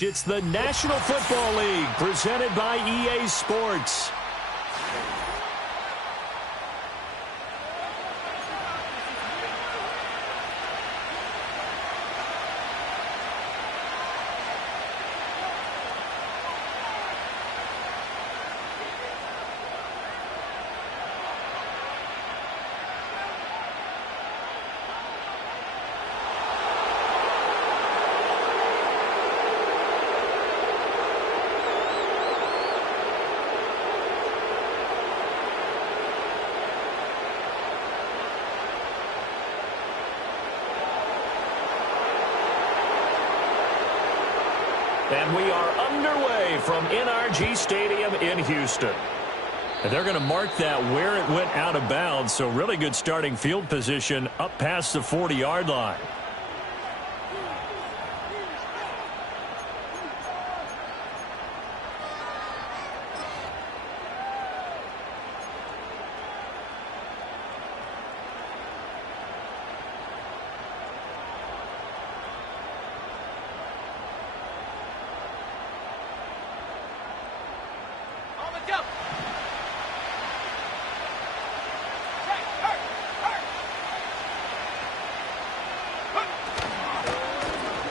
It's the National Football League presented by EA Sports. And we are underway from NRG Stadium in Houston. And they're going to mark that where it went out of bounds, so really good starting field position up past the 40-yard line.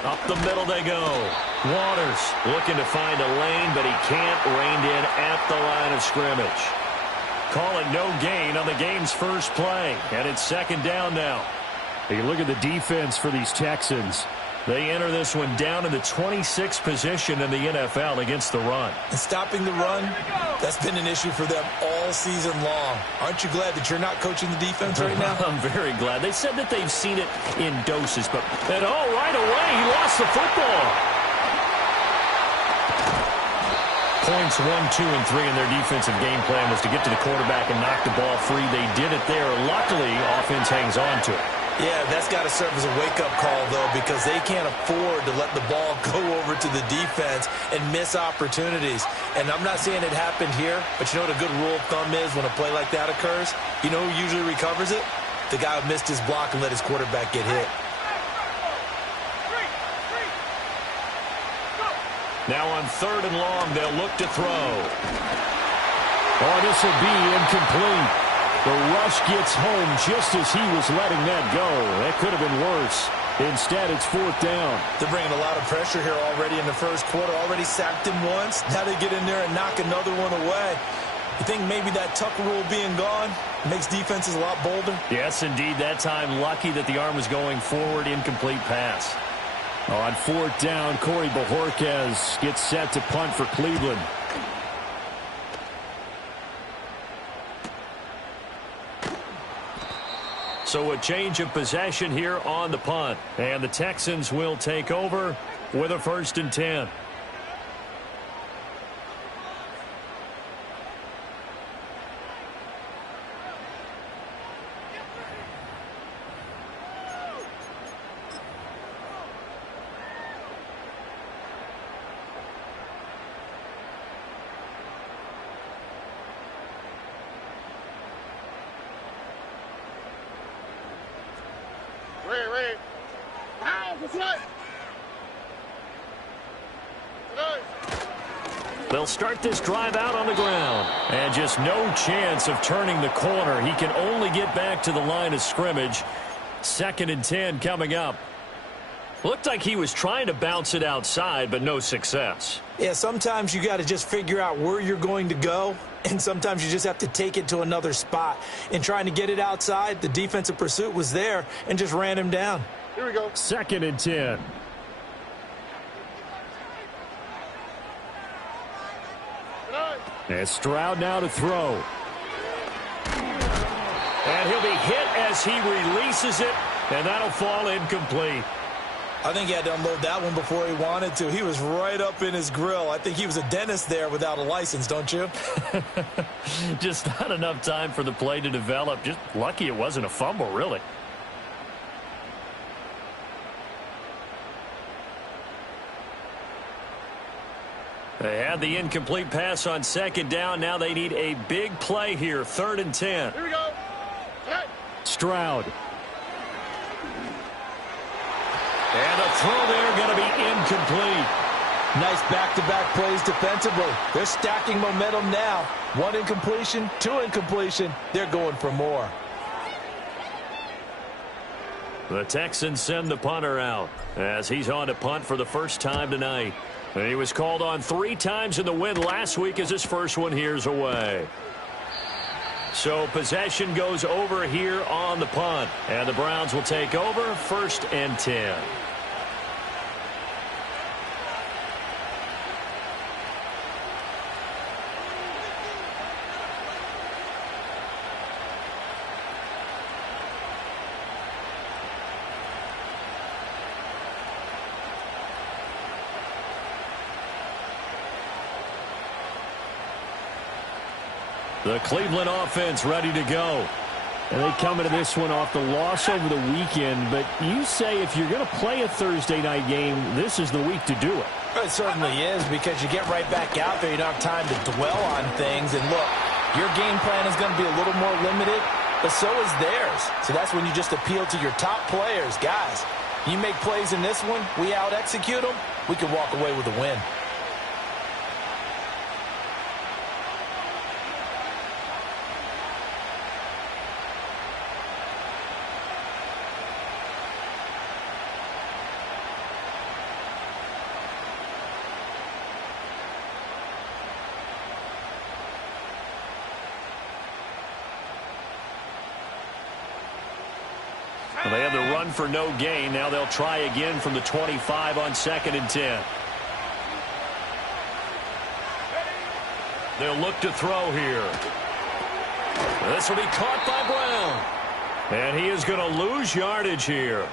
Up the middle they go. Waters looking to find a lane, but he can't. Reined in at the line of scrimmage. Calling no gain on the game's first play, and it's second down now. You look at the defense for these Texans. They enter this one down in the 26th position in the NFL against the run. And stopping the run, that's been an issue for them all season long. Aren't you glad that you're not coaching the defense right now? I'm very glad. They said that they've seen it in doses, but right away, he lost the football. Points 1, 2, and 3 in their defensive game plan was to get to the quarterback and knock the ball free. They did it there. Luckily, offense hangs on to it. Yeah, that's got to serve as a wake-up call, though, because they can't afford to let the ball go over to the defense and miss opportunities. And I'm not saying it happened here, but you know what a good rule of thumb is when a play like that occurs? You know who usually recovers it? The guy who missed his block and let his quarterback get hit. Now on 3rd and long, they'll look to throw. Oh, this will be incomplete. The rush gets home just as he was letting that go. That could have been worse. Instead, it's 4th down. They're bringing a lot of pressure here already in the first quarter. Already sacked him once. Now they get in there and knock another one away. You think maybe that Tucker rule being gone makes defenses a lot bolder? Yes, indeed. That time, lucky that the arm was going forward. Incomplete pass. On 4th down, Corey Bojorquez gets set to punt for Cleveland. So a change of possession here on the punt. And the Texans will take over with a 1st and 10. They'll start this drive out on the ground. And just no chance of turning the corner. He can only get back to the line of scrimmage. 2nd and 10 coming up. Looked like he was trying to bounce it outside, but no success. Yeah, sometimes you got to just figure out where you're going to go, and sometimes you just have to take it to another spot. In trying to get it outside, the defensive pursuit was there and just ran him down. Here we go. 2nd and 10. And Stroud now to throw. And he'll be hit as he releases it, and that'll fall incomplete. I think he had to unload that one before he wanted to. He was right up in his grill. I think he was a dentist there without a license, don't you? Just not enough time for the play to develop. Just lucky it wasn't a fumble, really. They had the incomplete pass on second down. Now they need a big play here. 3rd and 10. Here we go. Stroud. And a throw there going to be incomplete. Nice back-to-back plays defensively. They're stacking momentum now. 1 incompletion, 2 incompletion. They're going for more. The Texans send the punter out as he's on to punt for the first time tonight. And he was called on 3 times in the win last week as his first one here's away. So possession goes over here on the punt. And the Browns will take over 1st and 10. The Cleveland offense ready to go. And they come into this one off the loss over the weekend. But you say if you're going to play a Thursday night game, this is the week to do it. It certainly is, because you get right back out there. You don't have time to dwell on things. And look, your game plan is going to be a little more limited, but so is theirs. So that's when you just appeal to your top players. Guys, you make plays in this one, we out-execute them, we can walk away with a win. Well, they had the run for no gain. Now they'll try again from the 25 on 2nd and 10. They'll look to throw here. This will be caught by Brown. And he is going to lose yardage here.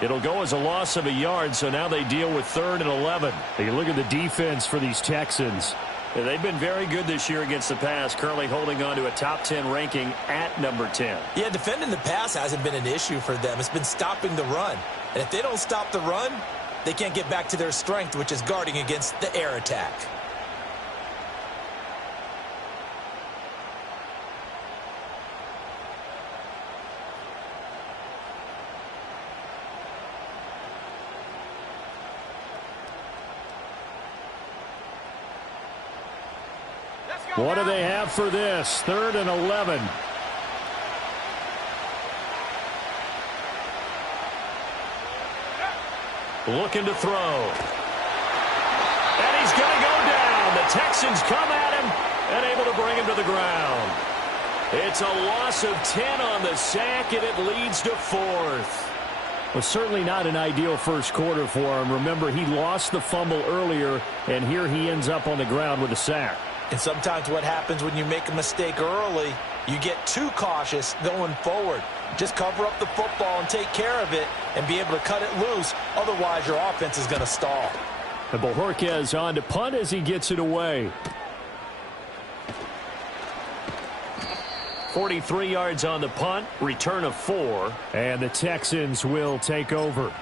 It'll go as a loss of a yard, so now they deal with 3rd and 11. You look at the defense for these Texans. They've been very good this year against the pass, currently holding on to a top 10 ranking at number 10. Yeah, defending the pass hasn't been an issue for them. It's been stopping the run. And if they don't stop the run, they can't get back to their strength, which is guarding against the air attack. What do they have for this? 3rd and 11. Looking to throw. And he's going to go down. The Texans come at him and able to bring him to the ground. It's a loss of 10 on the sack, and it leads to 4th. Well, certainly not an ideal first quarter for him. Remember, he lost the fumble earlier, and here he ends up on the ground with a sack. And sometimes what happens when you make a mistake early, you get too cautious going forward. Just cover up the football and take care of it and be able to cut it loose. Otherwise, your offense is going to stall. And Bojorquez on to punt as he gets it away. 43 yards on the punt, return of 4. And the Texans will take over.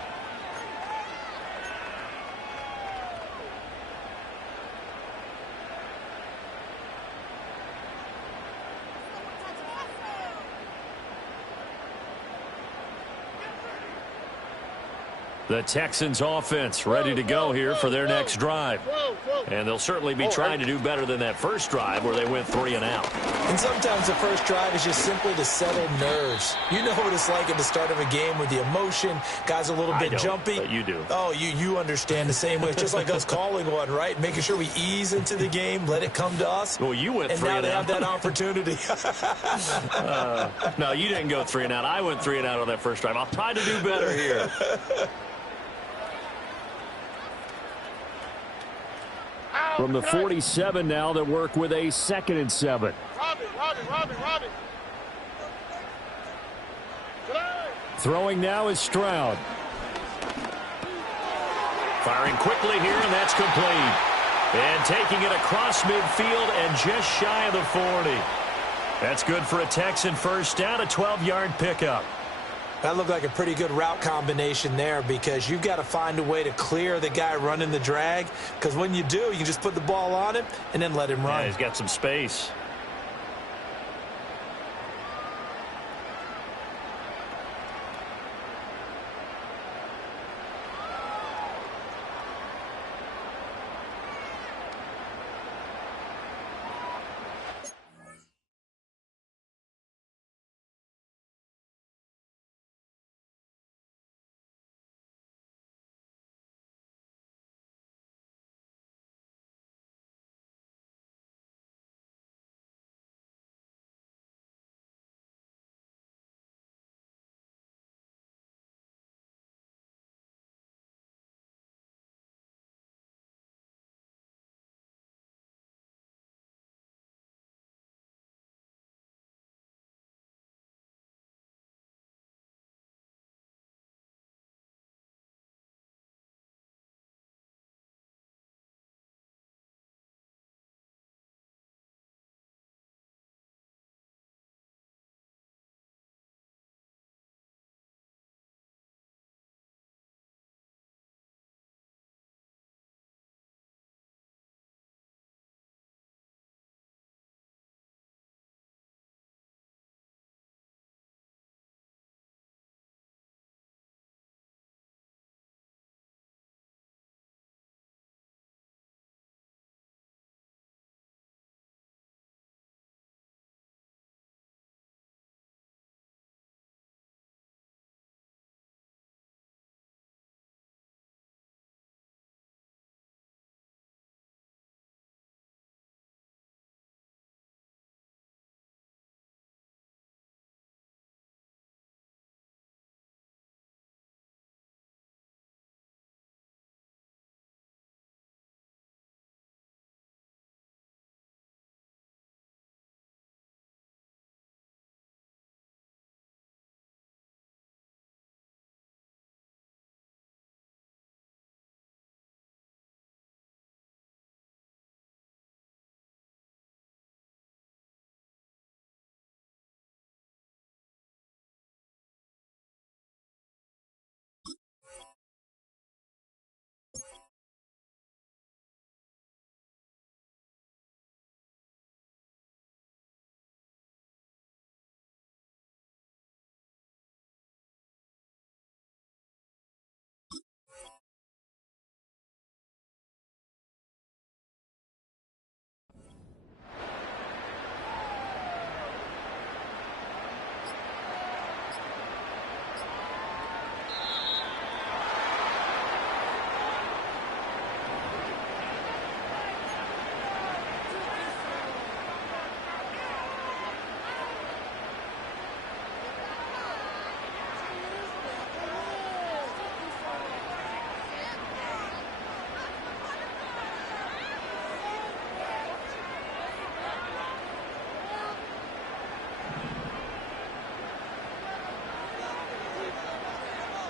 The Texans offense ready to go here for their next drive. And they'll certainly be trying to do better than that first drive where they went 3 and out. And sometimes the first drive is just simply to settle nerves. You know what it's like at the start of a game with the emotion. Guys a little bit jumpy. But you do. Oh, you understand the same way. It's just like us calling one, right? Making sure we ease into the game, let it come to us. Well, you went 3 and out. And now they have that opportunity. No, you didn't go 3 and out. I went 3 and out on that first drive. I'll try to do better here. From the 47 now, they work with a 2nd and 7. Robbie. Throwing now is Stroud. Firing quickly here, and that's complete. And taking it across midfield and just shy of the 40. That's good for a Texan first down, a 12-yard pickup. That looked like a pretty good route combination there because you've got to find a way to clear the guy running the drag, because when you do, you can just put the ball on him and then let him run. Yeah, he's got some space.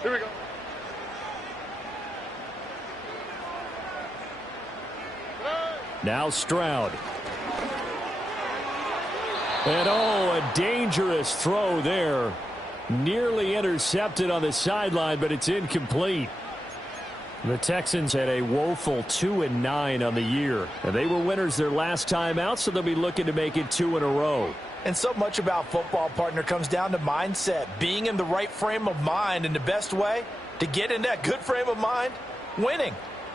Here we go. Now Stroud. And a dangerous throw there. Nearly intercepted on the sideline, but it's incomplete. The Texans had a woeful 2-9 on the year. And they were winners their last time out, so they'll be looking to make it 2 in a row. And so much about football, partner, comes down to mindset. Being in the right frame of mind, and the best way to get in that good frame of mind, winning.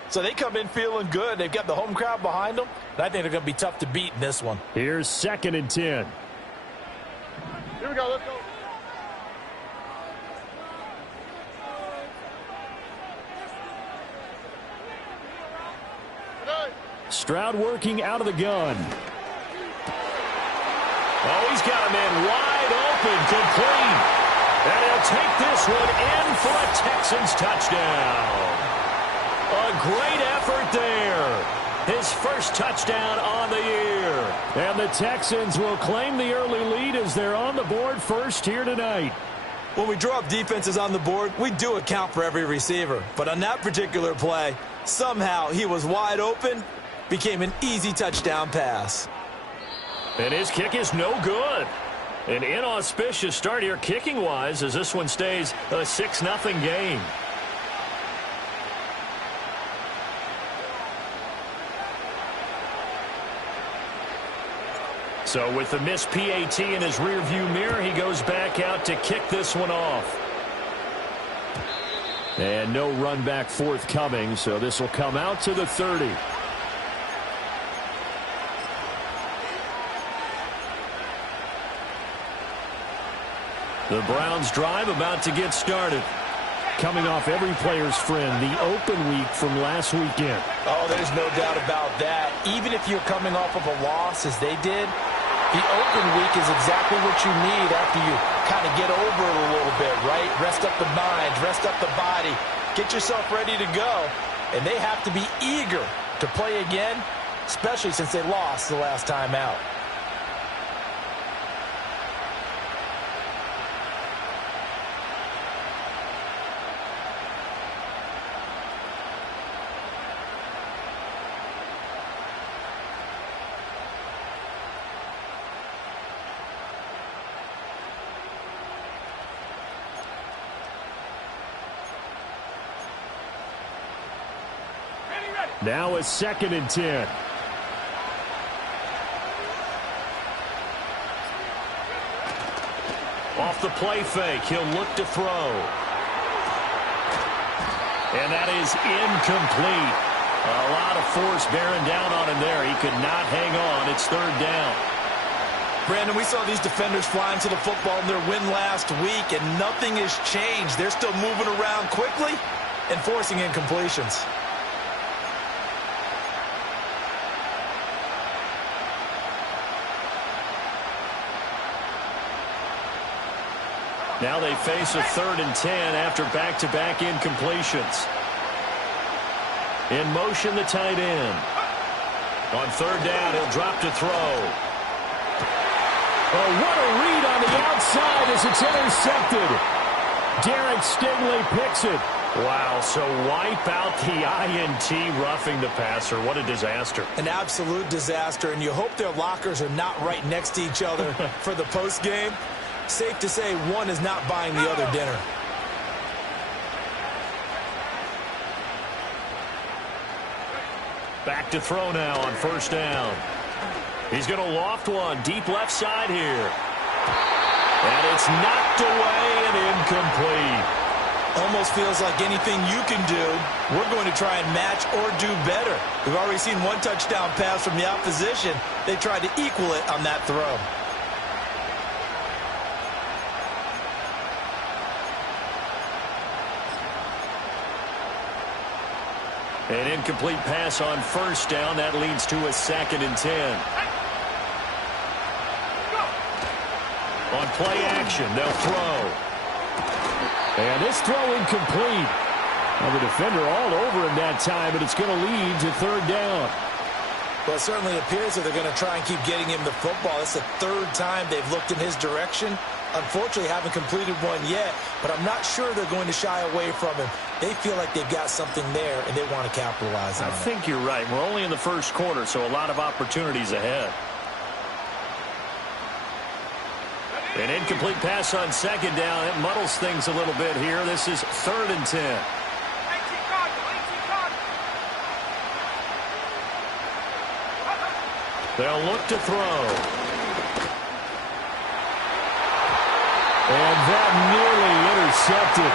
So they come in feeling good. They've got the home crowd behind them. And I think they're going to be tough to beat in this one. Here's 2nd and 10. Here we go. Let's go. Stroud working out of the gun. Oh, he's got him in wide open, complete. And he'll take this one in for a Texans touchdown. A great effort there. His first touchdown on the year. And the Texans will claim the early lead as they're on the board first here tonight. When we draw up defenses on the board, we do account for every receiver. But on that particular play, somehow he was wide open, became an easy touchdown pass. And his kick is no good. An inauspicious start here kicking-wise as this one stays a 6-0 game. So with the missed PAT in his rearview mirror, he goes back out to kick this one off. And no run back forthcoming, so this will come out to the 30. The Browns drive about to get started. Coming off every player's friend, the open week from last weekend. Oh, there's no doubt about that. Even if you're coming off of a loss as they did, the open week is exactly what you need after you kind of get over it a little bit, right? Rest up the mind, rest up the body, get yourself ready to go. And they have to be eager to play again, especially since they lost the last time out. Now a 2nd and 10. Off the play fake, he'll look to throw. And that is incomplete. A lot of force bearing down on him there. He could not hang on. It's 3rd down. Brandon, we saw these defenders flying to the football in their win last week, and nothing has changed. They're still moving around quickly and forcing incompletions. Now they face a 3rd and 10 after back-to-back incompletions. In motion, the tight end. On 3rd down, he'll drop to throw. Oh, what a read on the outside as it's intercepted. Derek Stingley picks it. Wow, so wipe out the INT roughing the passer. What a disaster. An absolute disaster, and you hope their lockers are not right next to each other for the postgame. Safe to say one is not buying the other dinner. Back to throw now on 1st down. He's going to loft one deep left side here. And it's knocked away and incomplete. Almost feels like anything you can do, we're going to try and match or do better. We've already seen one touchdown pass from the opposition. They tried to equal it on that throw. An incomplete pass on 1st down. That leads to a 2nd and 10. On play action, they'll throw. And this throw incomplete. Well, the defender all over him that time, but it's going to lead to 3rd down. Well, it certainly appears that they're going to try and keep getting him the football. It's the 3rd time they've looked in his direction. Unfortunately, haven't completed one yet, but I'm not sure they're going to shy away from him. They feel like they've got something there, and they want to capitalize on it. I think you're right. We're only in the 1st quarter, so a lot of opportunities ahead. An incomplete pass on 2nd down. It muddles things a little bit here. This is 3rd and 10. They'll look to throw. And that nearly intercepted.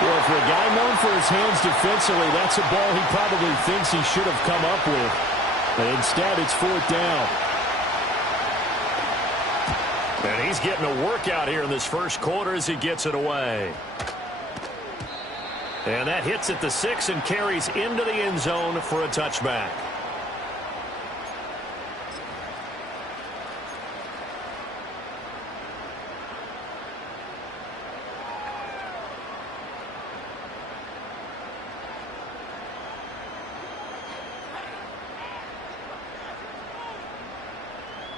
Well, for a guy known for his hands defensively, that's a ball he probably thinks he should have come up with. But instead, it's 4th down. And he's getting a workout here in this 1st quarter as he gets it away. And that hits at the 6 and carries into the end zone for a touchback.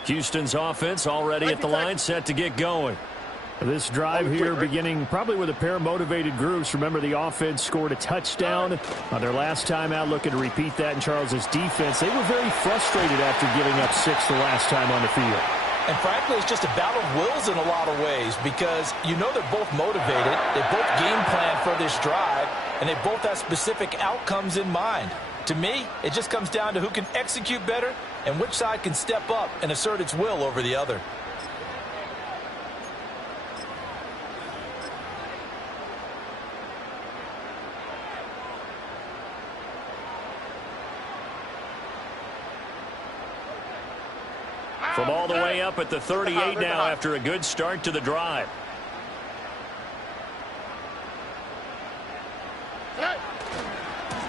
Houston's offense already at the line, set to get going. This drive here beginning probably with a pair of motivated groups. Remember, the offense scored a touchdown on their last time out, looking to repeat that in Charles's defense. They were very frustrated after giving up 6 the last time on the field. And frankly, it's just a battle of wills in a lot of ways because you know they're both motivated, they both game plan for this drive, and they both have specific outcomes in mind. To me, it just comes down to who can execute better and which side can step up and assert its will over the other. From all the way up at the 38 now after a good start to the drive.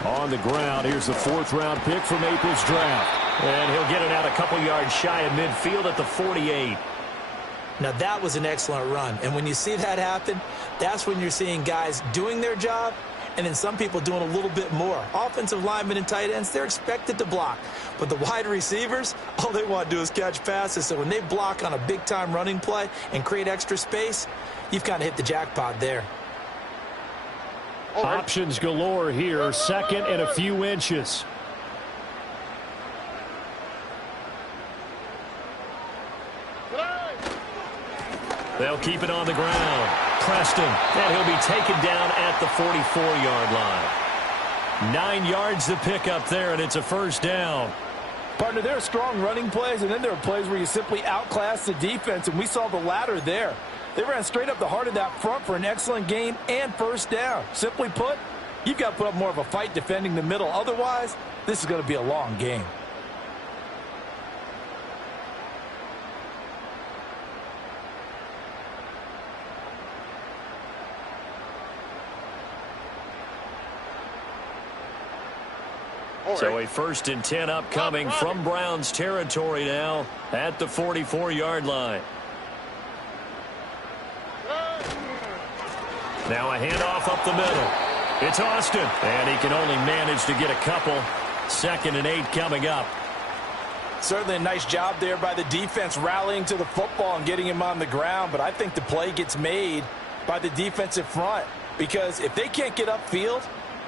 On the ground, here's the 4th-round pick from April's draft. And he'll get it out a couple yards shy of midfield at the 48. Now, that was an excellent run. And when you see that happen, that's when you're seeing guys doing their job and then some people doing a little bit more. Offensive linemen and tight ends, they're expected to block. But the wide receivers, all they want to do is catch passes. So when they block on a big-time running play and create extra space, you've kind of hit the jackpot there. Options galore here, second and a few inches. They'll keep it on the ground. Preston, and he'll be taken down at the 44-yard line. 9 yards to pick up there, and it's a first down. Partner, there are strong running plays, and then there are plays where you simply outclass the defense, and we saw the latter there. They ran straight up the heart of that front for an excellent gain and first down. Simply put, you've got to put up more of a fight defending the middle. Otherwise, this is going to be a long game. So a 1st and 10 upcoming from Browns territory now at the 44-yard line. Now a handoff up the middle. It's Austin, and he can only manage to get a couple. 2nd and 8 coming up. Certainly a nice job there by the defense rallying to the football and getting him on the ground, but I think the play gets made by the defensive front because if they can't get upfield,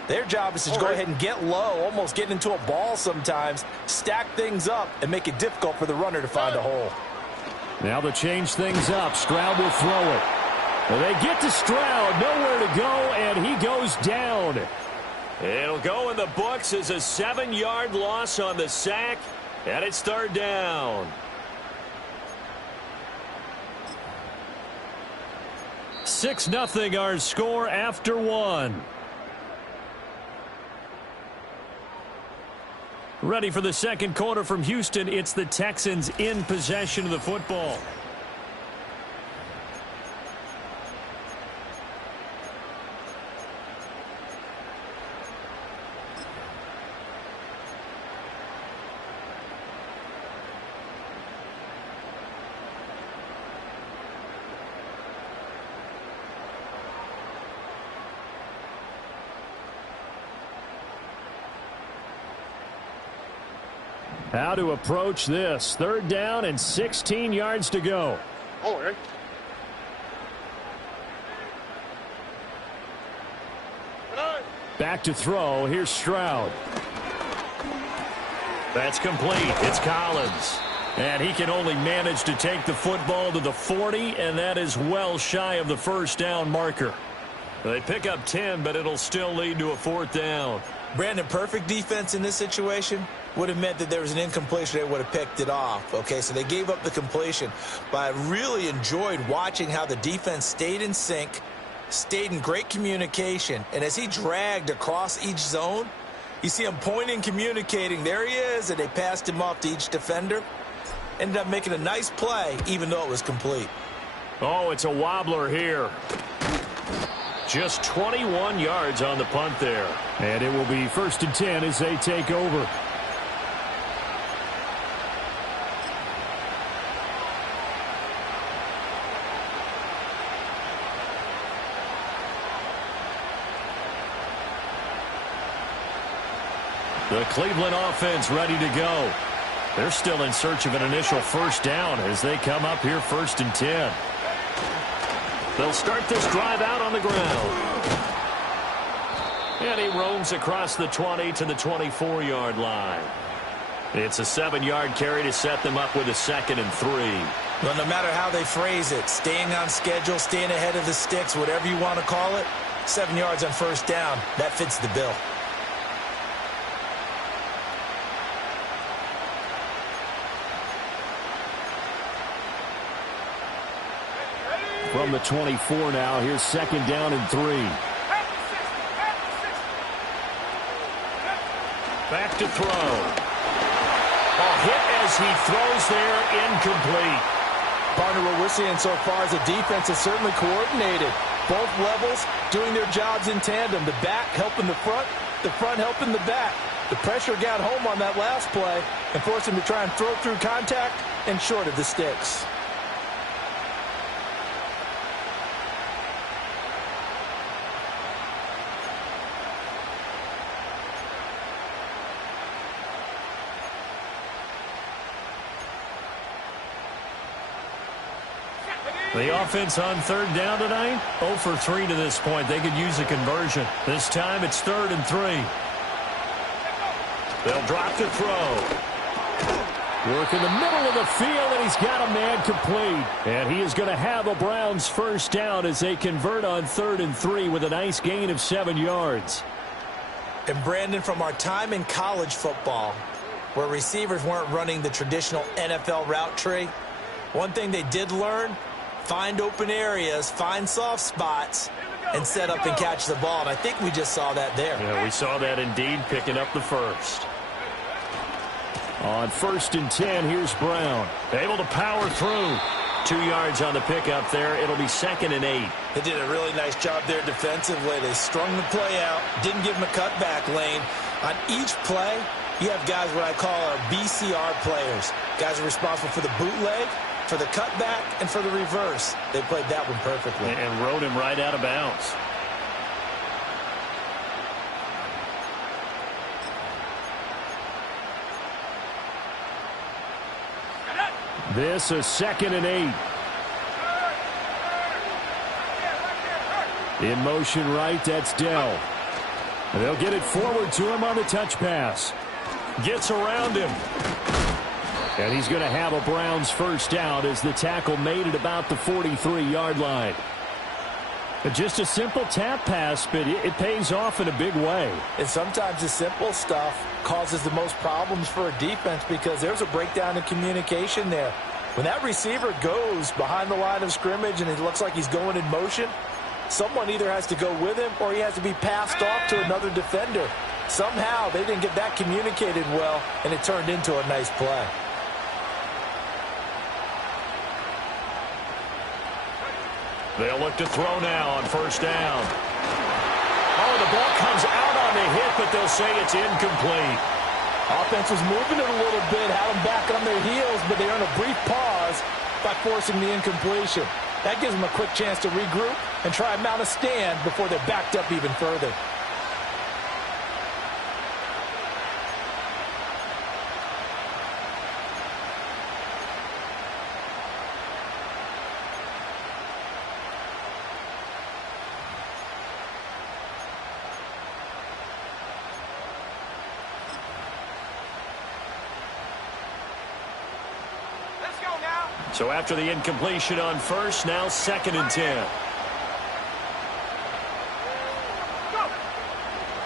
their job is to go ahead and get low, almost get into a ball sometimes, stack things up, and make it difficult for the runner to find a hole. Now to change things up, Stroud will throw it. They get to Stroud, nowhere to go, and he goes down. It'll go in the books as a 7-yard loss on the sack, and it's 3rd down. 6-0 our score after 1. Ready for the second quarter from Houston. It's the Texans in possession of the football. How to approach this. 3rd down and 16 yards to go. Back to throw. Here's Stroud. That's complete. It's Collins. And he can only manage to take the football to the 40, and that is well shy of the first down marker. They pick up 10, but it'll still lead to a 4th down. Brandon, perfect defense in this situation would have meant that there was an incompletion. They would have picked it off. Okay, so they gave up the completion. But I really enjoyed watching how the defense stayed in sync, stayed in great communication. And as he dragged across each zone, you see him pointing, communicating. There he is, and they passed him off to each defender. Ended up making a nice play, even though it was complete. Oh, it's a wobbler here. Just 21 yards on the punt there. And it will be 1st and 10 as they take over. The Cleveland offense ready to go. They're still in search of an initial first down as they come up here 1st and 10. They'll start this drive out on the ground. And he roams across the 20 to the 24-yard line. It's a 7-yard carry to set them up with a 2nd and 3. Well, no matter how they phrase it, staying on schedule, staying ahead of the sticks, whatever you want to call it, 7 yards on first down, that fits the bill. From the 24 now, here's 2nd down and 3. Back to throw. A hit as he throws there, incomplete. Partner, what we're seeing so far is the defense is certainly coordinated. Both levels doing their jobs in tandem. The back helping the front helping the back. The pressure got home on that last play and forced him to try and throw through contact and short of the sticks. The offense on 3rd down tonight, 0 for 3 to this point. They could use a conversion. This time it's 3rd and 3. They'll drop to throw. Work in the middle of the field, and he's got a man complete. And he is going to have a Browns first down as they convert on 3rd and 3 with a nice gain of 7 yards. And Brandon, from our time in college football, where receivers weren't running the traditional NFL route tree, one thing they did learn: find open areas, find soft spots, and set up and catch the ball. And I think we just saw that there. Yeah, we saw that indeed, picking up the first. On 1st and 10, here's Brown. Able to power through. 2 yards on the pickup there. It'll be 2nd and 8. They did a really nice job there defensively. They strung the play out, didn't give him a cutback lane. On each play, you have guys what I call our BCR players. Guys are responsible for the bootleg, for the cutback, and for the reverse. They played that one perfectly. And rode him right out of bounds. This is 2nd and 8. In motion right, that's Dell. They'll get it forward to him on the touch pass. Gets around him. And he's going to have a Browns first down as the tackle made at about the 43-yard line. Just a simple tap pass, but it pays off in a big way. And sometimes the simple stuff causes the most problems for a defense because there's a breakdown in communication there. When that receiver goes behind the line of scrimmage and it looks like he's going in motion, someone either has to go with him or he has to be passed off to another defender. Somehow they didn't get that communicated well, and it turned into a nice play. They'll look to throw now on first down. Oh, the ball comes out on the hit, but they'll say it's incomplete. Offense was moving it a little bit, had them back on their heels, but they earned a brief pause by forcing the incompletion. That gives them a quick chance to regroup and try and mount a stand before they're backed up even further. So after the incompletion on first, now 2nd and 10.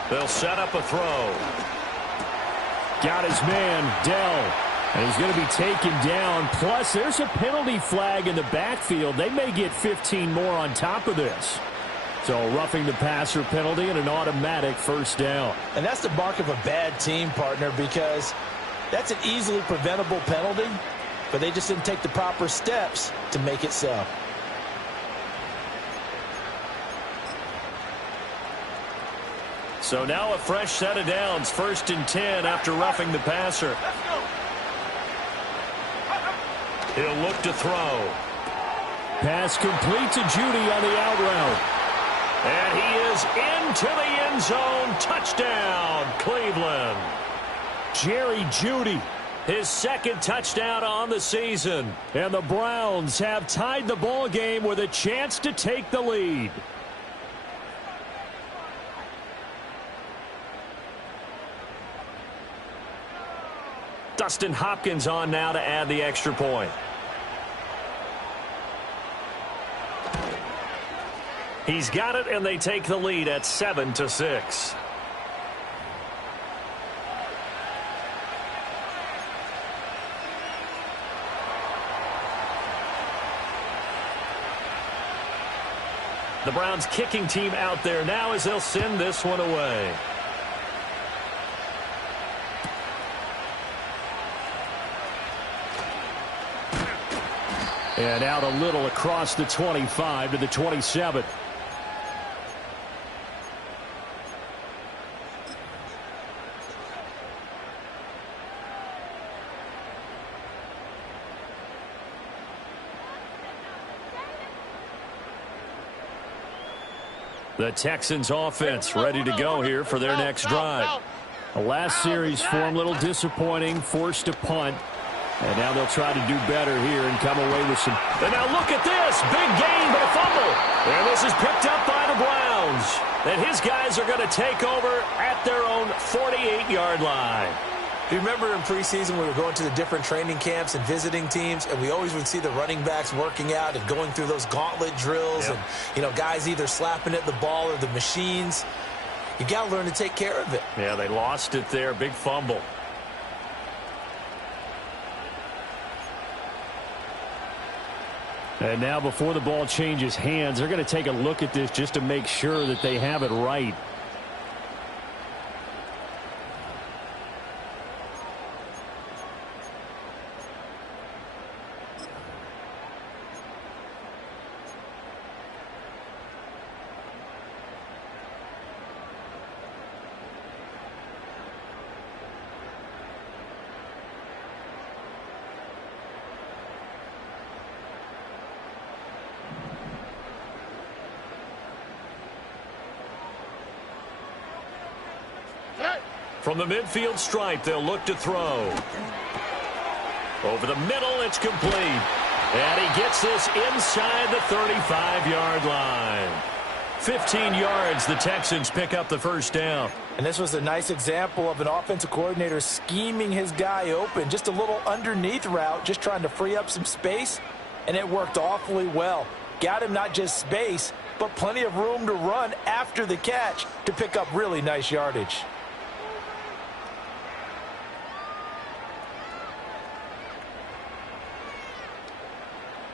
They'll set up a throw. Got his man, Dell. And he's going to be taken down. Plus, there's a penalty flag in the backfield. They may get 15 more on top of this. So roughing the passer penalty and an automatic first down. And that's the mark of a bad team, partner, because that's an easily preventable penalty. But they just didn't take the proper steps to make it so. So now a fresh set of downs, 1st and 10 after roughing the passer. He'll look to throw. Pass complete to Judy on the out route. And he is into the end zone. Touchdown, Cleveland. Jerry Judy. His 2nd touchdown on the season. And the Browns have tied the ball game with a chance to take the lead. Dustin Hopkins on now to add the extra point. He's got it, and they take the lead at 7-6. The Browns kicking team out there now as they'll send this one away. And out a little across the 25 to the 27. The Texans offense ready to go here for their next drive. The last series form a little disappointing, forced a punt. And now they'll try to do better here and come away with some. And now look at this. Big gain, but a fumble. And this is picked up by the Browns. And his guys are going to take over at their own 48-yard line. Do you remember in preseason we were going to the different training camps and visiting teams, and we always would see the running backs working out and going through those gauntlet drills, and, you know, guys either slapping at the ball or the machines. You got to learn to take care of it. Yeah, they lost it there. Big fumble. And now before the ball changes hands, they're going to take a look at this just to make sure that they have it right. From the midfield stripe, they'll look to throw. Over the middle, it's complete. And he gets this inside the 35-yard line. 15 yards, the Texans pick up the first down. And this was a nice example of an offensive coordinator scheming his guy open. Just a little underneath route, just trying to free up some space. And it worked awfully well. Got him not just space, but plenty of room to run after the catch to pick up really nice yardage.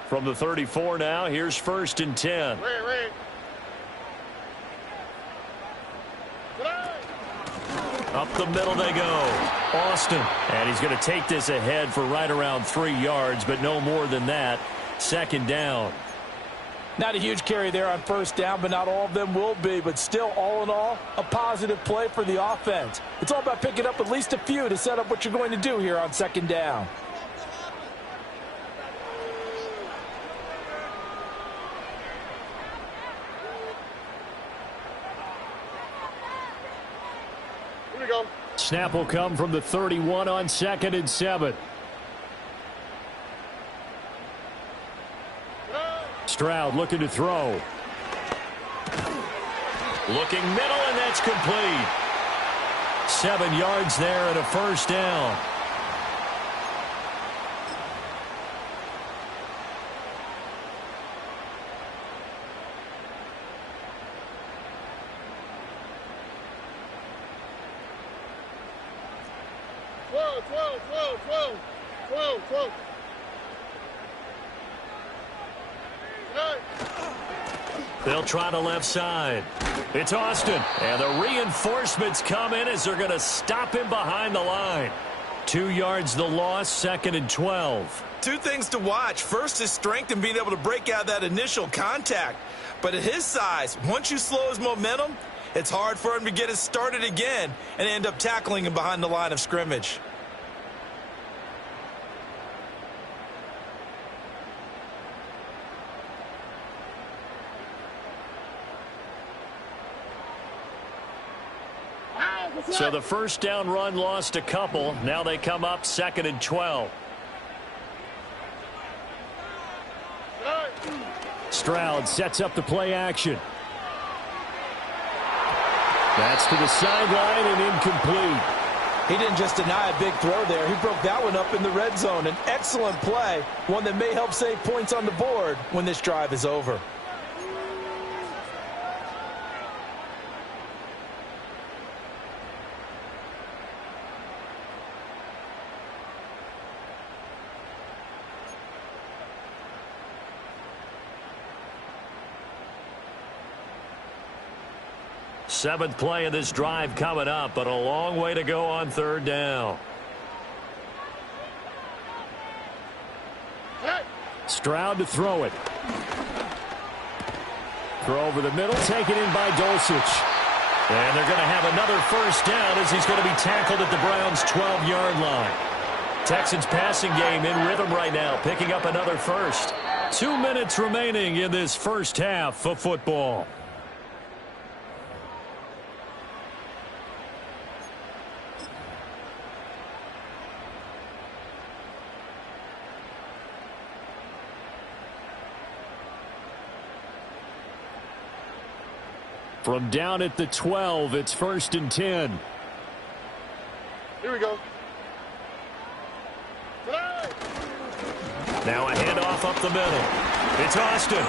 From the 34 now, here's 1st and 10. Up the middle they go. Austin. And he's going to take this ahead for right around 3 yards, but no more than that. 2nd down. Not a huge carry there on 1st down, but not all of them will be. But still, all in all, a positive play for the offense. It's all about picking up at least a few to set up what you're going to do here on 2nd down. Snap will come from the 31 on 2nd and 7. Stroud looking to throw. Looking middle, and that's complete. 7 yards there and a 1st down. They'll try the left side. It's Austin. And the reinforcements come in as they're going to stop him behind the line. 2 yards the loss, 2nd and 12. Two things to watch. First is strength and being able to break out that initial contact. But at his size, once you slow his momentum, it's hard for him to get it started again and end up tackling him behind the line of scrimmage. So the 1st down run lost a couple. Now they come up 2nd and 12. Stroud sets up the play action. That's to the sideline and incomplete. He didn't just deny a big throw there. He broke that one up in the red zone. An excellent play, one that may help save points on the board when this drive is over. Seventh play of this drive coming up, but a long way to go on third down. Stroud to throw it. Throw over the middle, taken in by Dulcich. And they're going to have another first down as he's going to be tackled at the Browns' 12-yard line. Texans passing game in rhythm right now, picking up another first. 2 minutes remaining in this first half of football. From down at the 12, it's 1st and 10. Here we go. Now a handoff up the middle. It's Austin.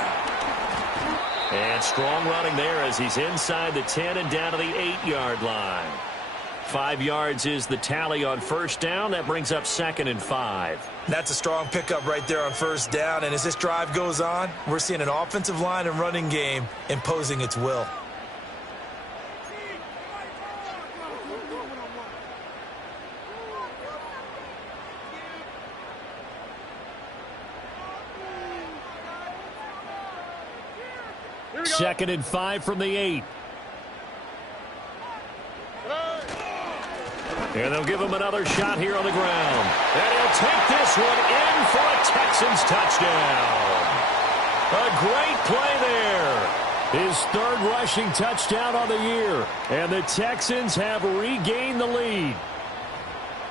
And strong running there as he's inside the 10 and down to the 8-yard line. 5 yards is the tally on first down. That brings up 2nd and 5. That's a strong pickup right there on first down. And as this drive goes on, we're seeing an offensive line and running game imposing its will. Second and 5 from the 8. And they'll give him another shot here on the ground. And he'll take this one in for a Texans touchdown. A great play there. His 3rd rushing touchdown on the year. And the Texans have regained the lead.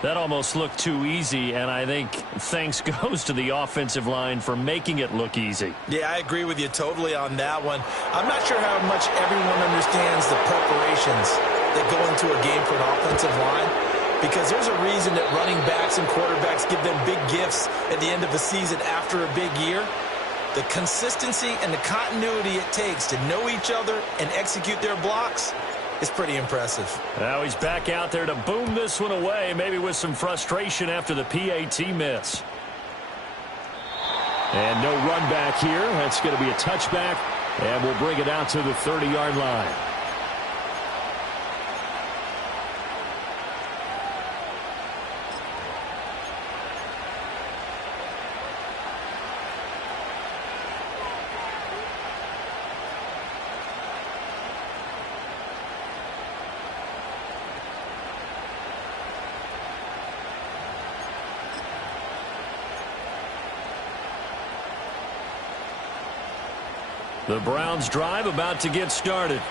That almost looked too easy, and I think thanks goes to the offensive line for making it look easy. Yeah, I agree with you totally on that one. I'm not sure how much everyone understands the preparations that go into a game for an offensive line, because there's a reason that running backs and quarterbacks give them big gifts at the end of the season after a big year. The consistency and the continuity it takes to know each other and execute their blocks is pretty impressive. Now he's back out there to boom this one away, maybe with some frustration after the PAT miss. And no run back here. That's going to be a touchback, and we'll bring it out to the 30-yard line. The Browns drive about to get started.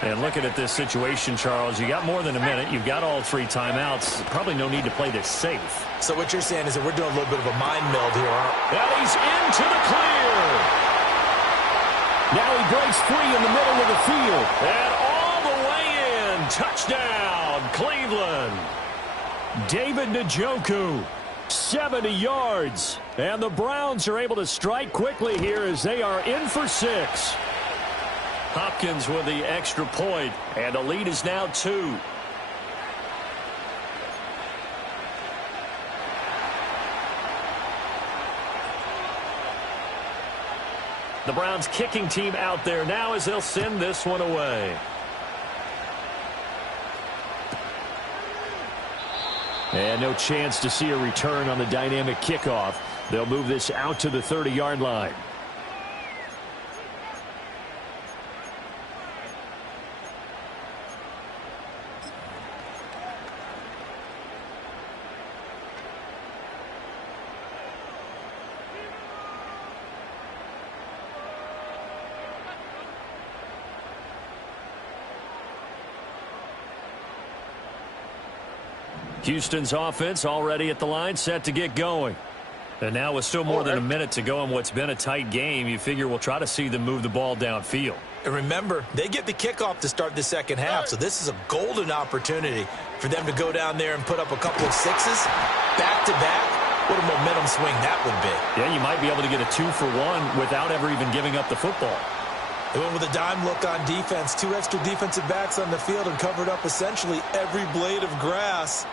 And looking at this situation, Charles, you got more than a minute. You've got all 3 timeouts. Probably no need to play this safe. So what you're saying is that we're doing a little bit of a mind meld here, huh? And he's into the clear. Now he breaks free in the middle of the field. And all the way in. Touchdown, Cleveland. David Njoku. 70 yards. And the Browns are able to strike quickly here as they are in for 6. Hopkins with the extra point, and the lead is now 2. The Browns kicking team out there now as they'll send this one away. And no chance to see a return on the dynamic kickoff. They'll move this out to the 30-yard line. Houston's offense already at the line, set to get going. And now with still more than a minute to go in what's been a tight game, you figure we'll try to see them move the ball downfield. And remember, they get the kickoff to start the second half, so this is a golden opportunity for them to go down there and put up a couple of 6s back-to-back. What a momentum swing that would be. Yeah, you might be able to get a 2-for-1 without ever even giving up the football. They went with a dime look on defense, 2 extra defensive backs on the field and covered up essentially every blade of grass.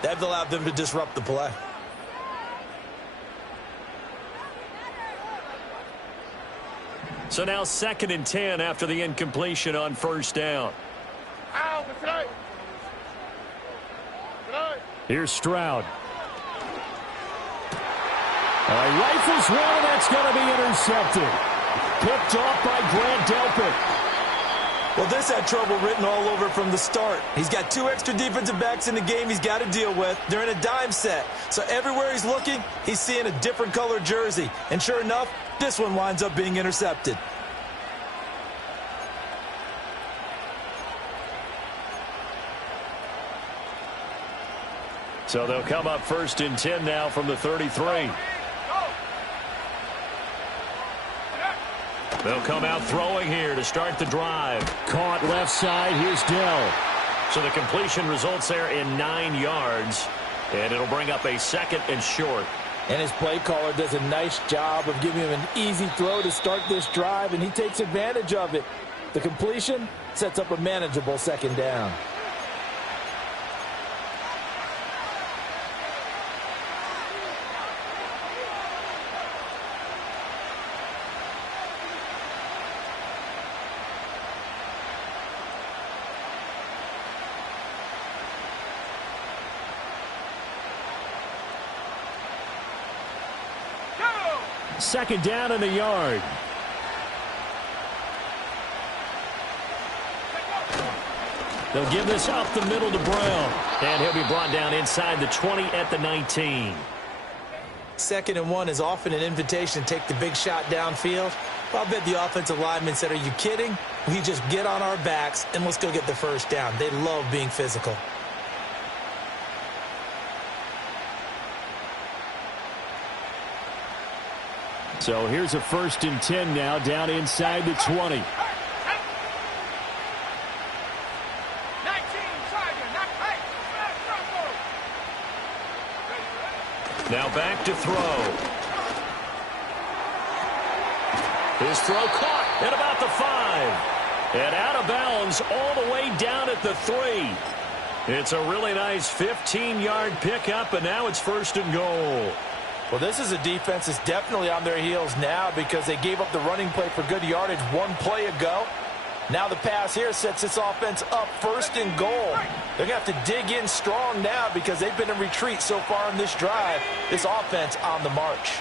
That allowed them to disrupt the play. So now 2nd and 10 after the incompletion on first down. Here's Stroud. Rifles one, and that's going to be intercepted. Picked off by Grant Delpit. Well, this had trouble written all over from the start. He's got 2 extra defensive backs in the game he's got to deal with. They're in a dime set. So everywhere he's looking, he's seeing a different color jersey. And sure enough, this one winds up being intercepted. So they'll come up 1st and 10 now from the 33. They'll come out throwing here to start the drive. Caught left side. Here's Dell. So the completion results there in 9 yards. And it'll bring up a 2nd and short. And his play caller does a nice job of giving him an easy throw to start this drive, and he takes advantage of it. The completion sets up a manageable 2nd down. Second down in the yard. They'll give this up the middle to Brown. And he'll be brought down inside the 20 at the 19. 2nd and 1 is often an invitation to take the big shot downfield. Well, I bet the offensive lineman said, are you kidding? We just get on our backs and let's go get the 1st down. They love being physical. So here's a 1st and 10 now down inside the 20. Now back to throw. His throw caught at about the 5. And out of bounds all the way down at the 3. It's a really nice 15-yard pickup, and now it's 1st and goal. Well, this is a defense that's definitely on their heels now because they gave up the running play for good yardage 1 play ago. Now the pass here sets this offense up 1st and goal. They're going to have to dig in strong now because they've been in retreat so far in this drive. This offense on the march.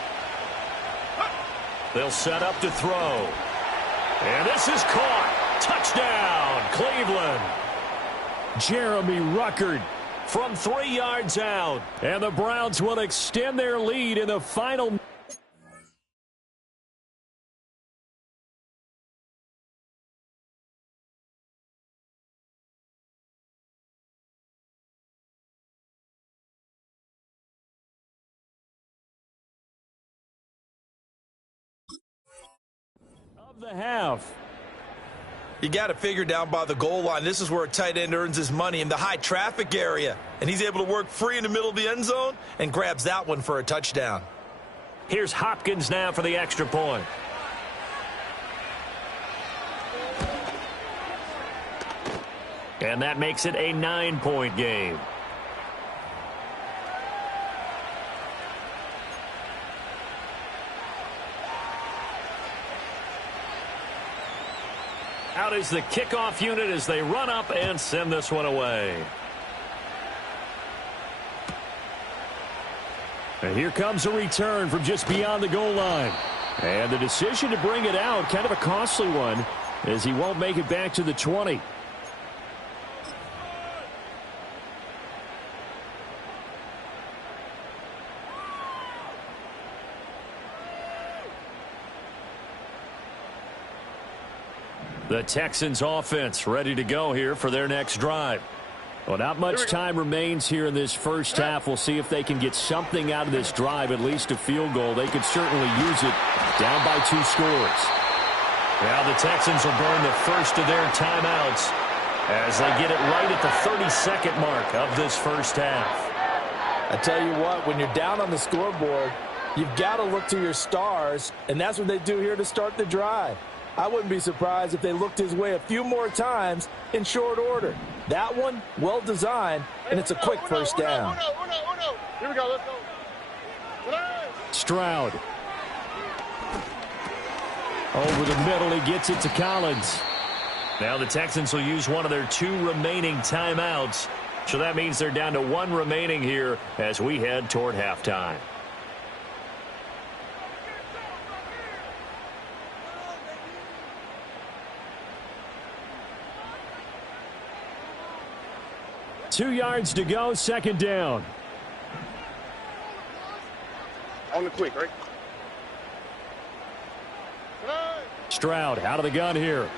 They'll set up to throw. And this is caught. Touchdown, Cleveland. Jeremy Ruckert from 3 yards out. And the Browns will extend their lead in the final. Of the half. You got to figure down by the goal line. This is where a tight end earns his money, in the high traffic area. And he's able to work free in the middle of the end zone and grabs that one for a touchdown. Here's Hopkins now for the extra point. And that makes it a 9-point game. Out is the kickoff unit as they run up and send this one away. And here comes a return from just beyond the goal line. And the decision to bring it out, kind of a costly one, as he won't make it back to the 20. The Texans offense ready to go here for their next drive. Well, not much time remains here in this first half. We'll see if they can get something out of this drive, at least a field goal. They could certainly use it down by 2 scores. Now the Texans will burn the first of their timeouts as they get it right at the 32nd mark of this first half. I tell you what, when you're down on the scoreboard, you've got to look to your stars, and that's what they do here to start the drive. I wouldn't be surprised if they looked his way a few more times in short order. That one, well designed, and it's a quick first down. Here we go, let's go. Stroud. Over the middle, he gets it to Collins. Now the Texans will use one of their 2 remaining timeouts. So that means they're down to 1 remaining here as we head toward halftime. Two yards to go, second down. On the quick, right? Stroud out of the gun here.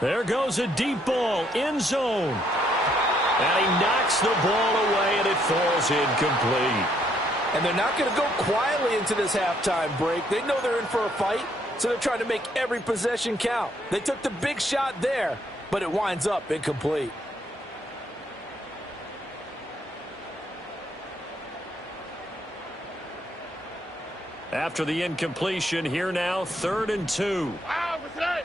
There goes a deep ball, end zone. And he knocks the ball away, and it falls incomplete. And they're not going to go quietly into this halftime break. They know they're in for a fight, so they're trying to make every possession count. They took the big shot there, but it winds up incomplete. After the incompletion, here now, 3rd and 2. Wow, what's that?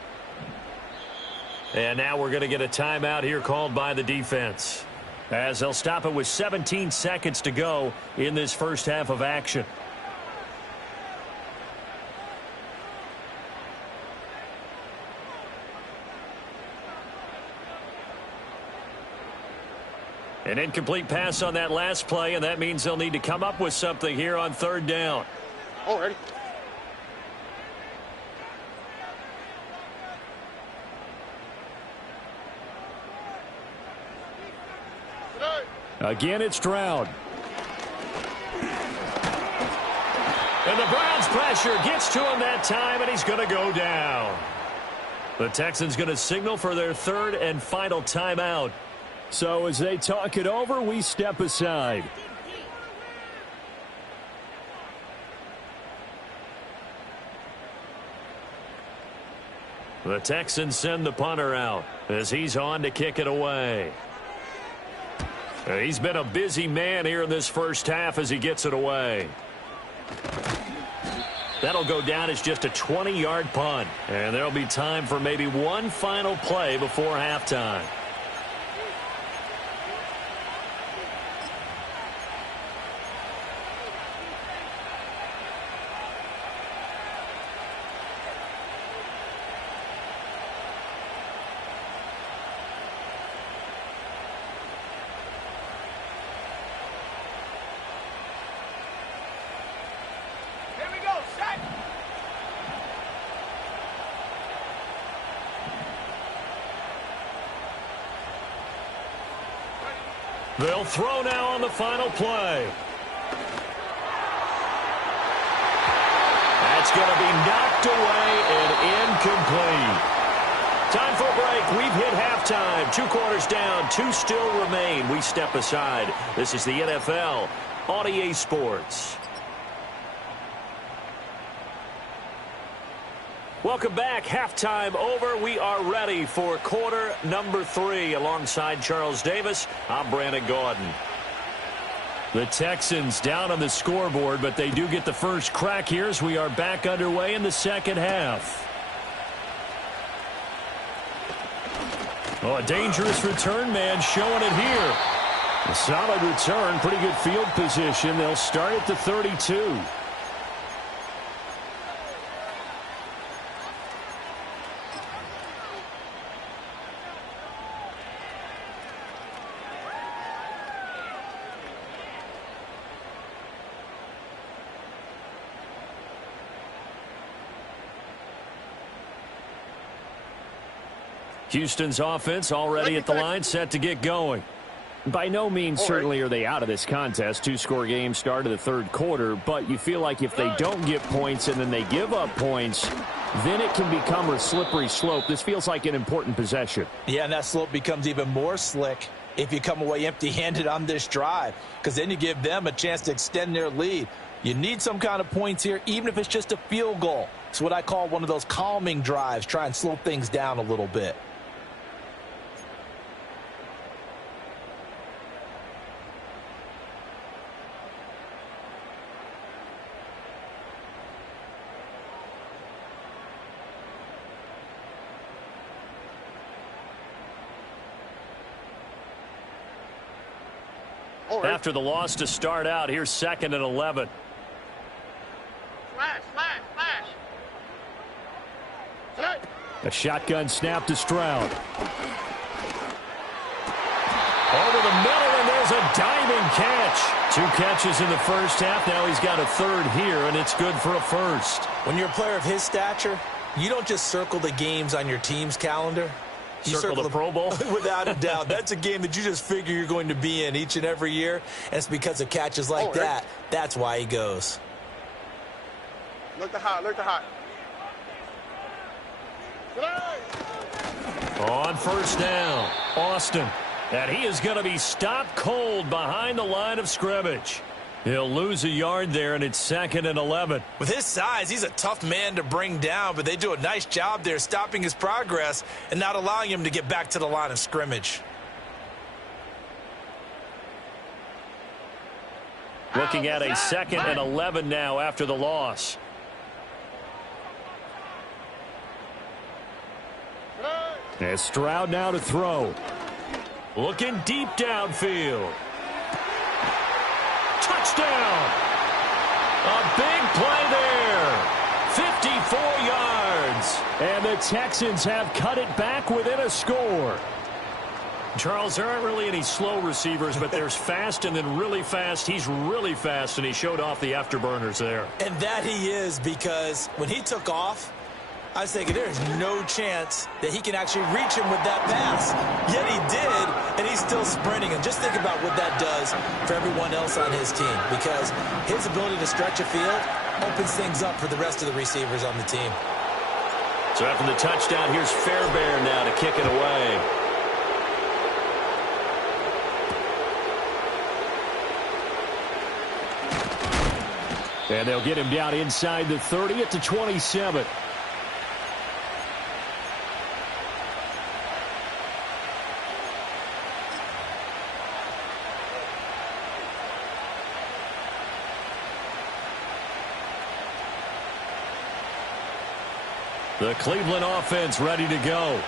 And now we're going to get a timeout here called by the defense, as they'll stop it with 17 seconds to go in this first half of action. An incomplete pass on that last play, and that means they'll need to come up with something here on 3rd down. Already. Again, it's Stroud. And the Browns' pressure gets to him that time, and he's going to go down. The Texans going to signal for their 3rd and final timeout. So as they talk it over, we step aside. The Texans send the punter out as he's on to kick it away. He's been a busy man here in this first half as he gets it away. That'll go down as just a 20-yard punt. And there'll be time for maybe one final play before halftime. They'll throw now on the final play. That's going to be knocked away and incomplete. Time for a break. We've hit halftime. 2 quarters down. 2 still remain. We step aside. This is the NFL on EA Sports. Welcome back. Halftime over. We are ready for quarter number 3. Alongside Charles Davis, I'm Brandon Gordon. The Texans down on the scoreboard, but they do get the first crack here as we are back underway in the second half. Oh, a dangerous return man showing it here. A solid return, pretty good field position. They'll start at the 32. Houston's offense already at the line, set to get going. By no means certainly are they out of this contest. 2-score game start of the 3rd quarter, but you feel like if they don't get points and then they give up points, then it can become a slippery slope. This feels like an important possession. Yeah, and that slope becomes even more slick if you come away empty-handed on this drive, because then you give them a chance to extend their lead. You need some kind of points here, even if it's just a field goal. It's what I call one of those calming drives, try and slow things down a little bit. After the loss to start out, here's 2nd and 11. Flash, flash, flash. A shotgun snap to Stroud. Over the middle, and there's a diving catch. 2 catches in the first half. Now he's got a third here, and it's good for a first. When you're a player of his stature, you don't just circle the games on your team's calendar. You circle the Pro Bowl? Without a doubt. That's a game that you just figure you're going to be in each and every year, and it's because of catches like that. That's why he goes. Look the hot, look the hot. On first down, Austin. And he is going to be stopped cold behind the line of scrimmage. He'll lose a yard there, and it's 2nd and 11. With his size, he's a tough man to bring down, but they do a nice job there stopping his progress and not allowing him to get back to the line of scrimmage. Looking at a 2nd and 11 now after the loss. And Stroud now to throw. Looking deep downfield. Touchdown! A big play there. 54 yards. And the Texans have cut it back within a score. Charles, there aren't really any slow receivers, but there's fast and then really fast. He's really fast, and he showed off the afterburners there. And that he is, because when he took off, I was thinking there's no chance that he can actually reach him with that pass. Yet he did, and he's still sprinting. And just think about what that does for everyone else on his team, because his ability to stretch a field opens things up for the rest of the receivers on the team. So after the touchdown, here's Fairbairn now to kick it away. And they'll get him down inside the 30 at the 27. The Cleveland offense ready to go.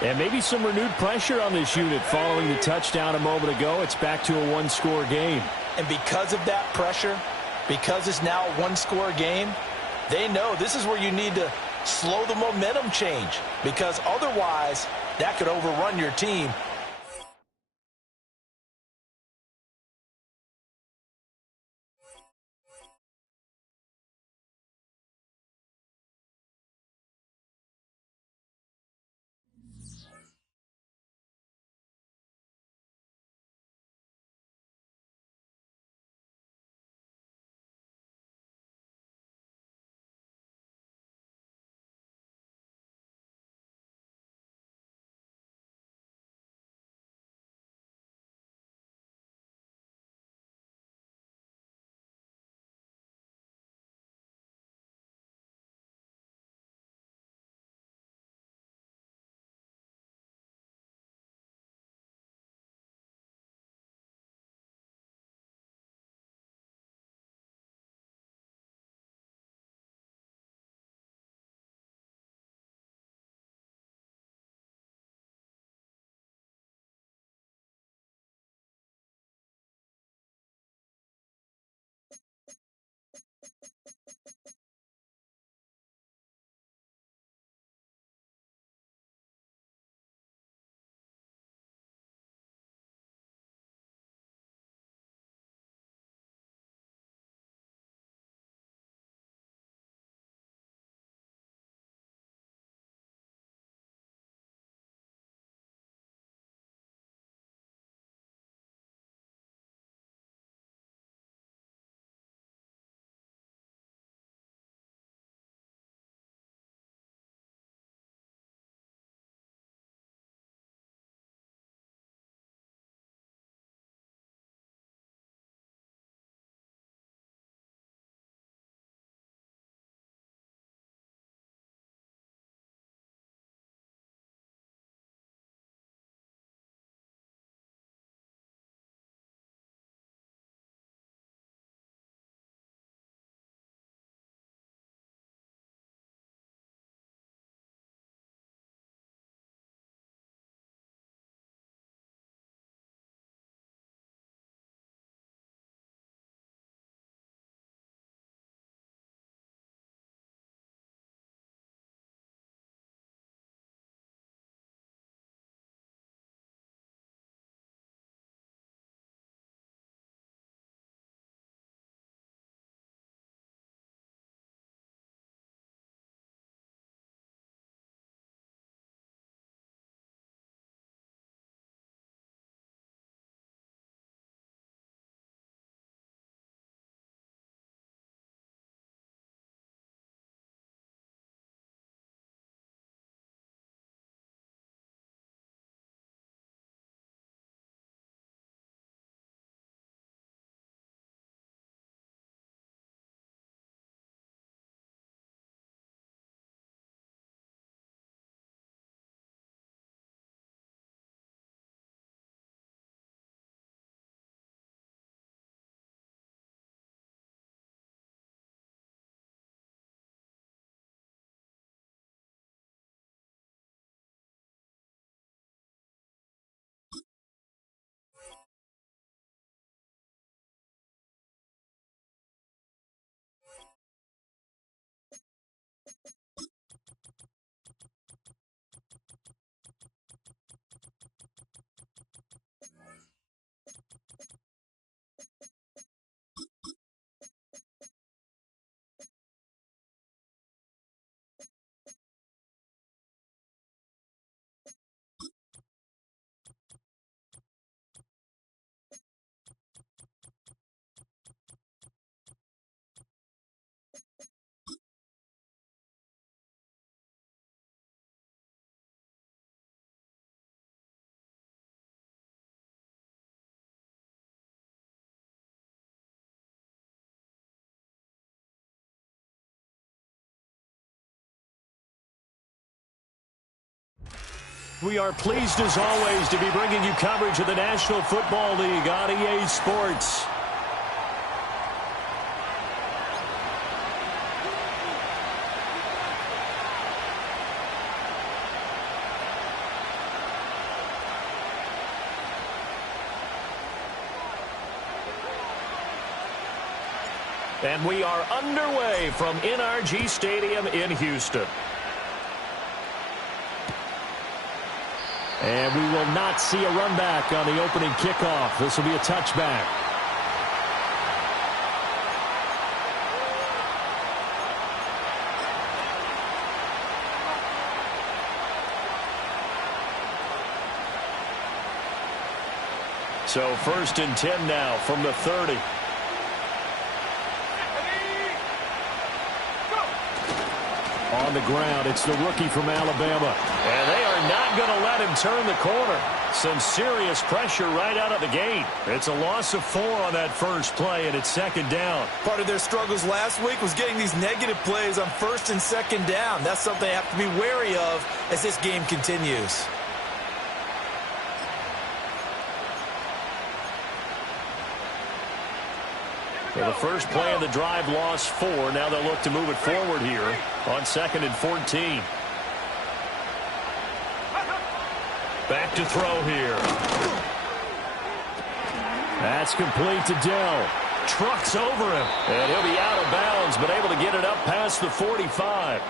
And maybe some renewed pressure on this unit following the touchdown a moment ago. It's back to a one-score game. And because of that pressure, because it's now a one-score game, they know this is where you need to slow the momentum change, because otherwise that could overrun your team. We are pleased as always to be bringing you coverage of the National Football League on EA Sports. And we are underway from NRG Stadium in Houston. And we will not see a run back on the opening kickoff. This will be a touchback. So 1st and 10 now from the 30. On the ground, it's the rookie from Alabama. And they are not going to let him turn the corner. Some serious pressure right out of the gate. It's a loss of 4 on that first play, and it's 2nd down. Part of their struggles last week was getting these negative plays on 1st and 2nd down. That's something they have to be wary of as this game continues. So the first play of the drive lost 4. Now they'll look to move it forward here on 2nd and 14. Back to throw here. That's complete to Dell. Trucks over him. And he'll be out of bounds, but able to get it up past the 45.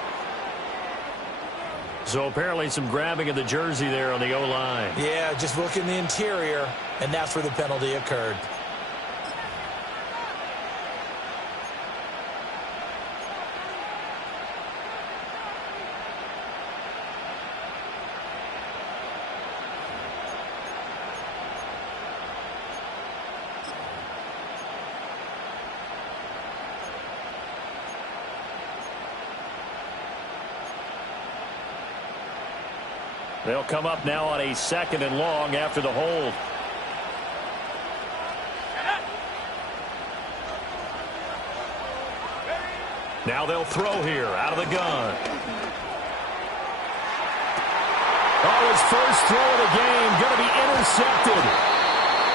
So apparently some grabbing of the jersey there on the O-line. Yeah, just look in the interior, and that's where the penalty occurred. They'll come up now on a 2nd and long after the hold. Now they'll throw here out of the gun. Oh, his first throw of the game going to be intercepted.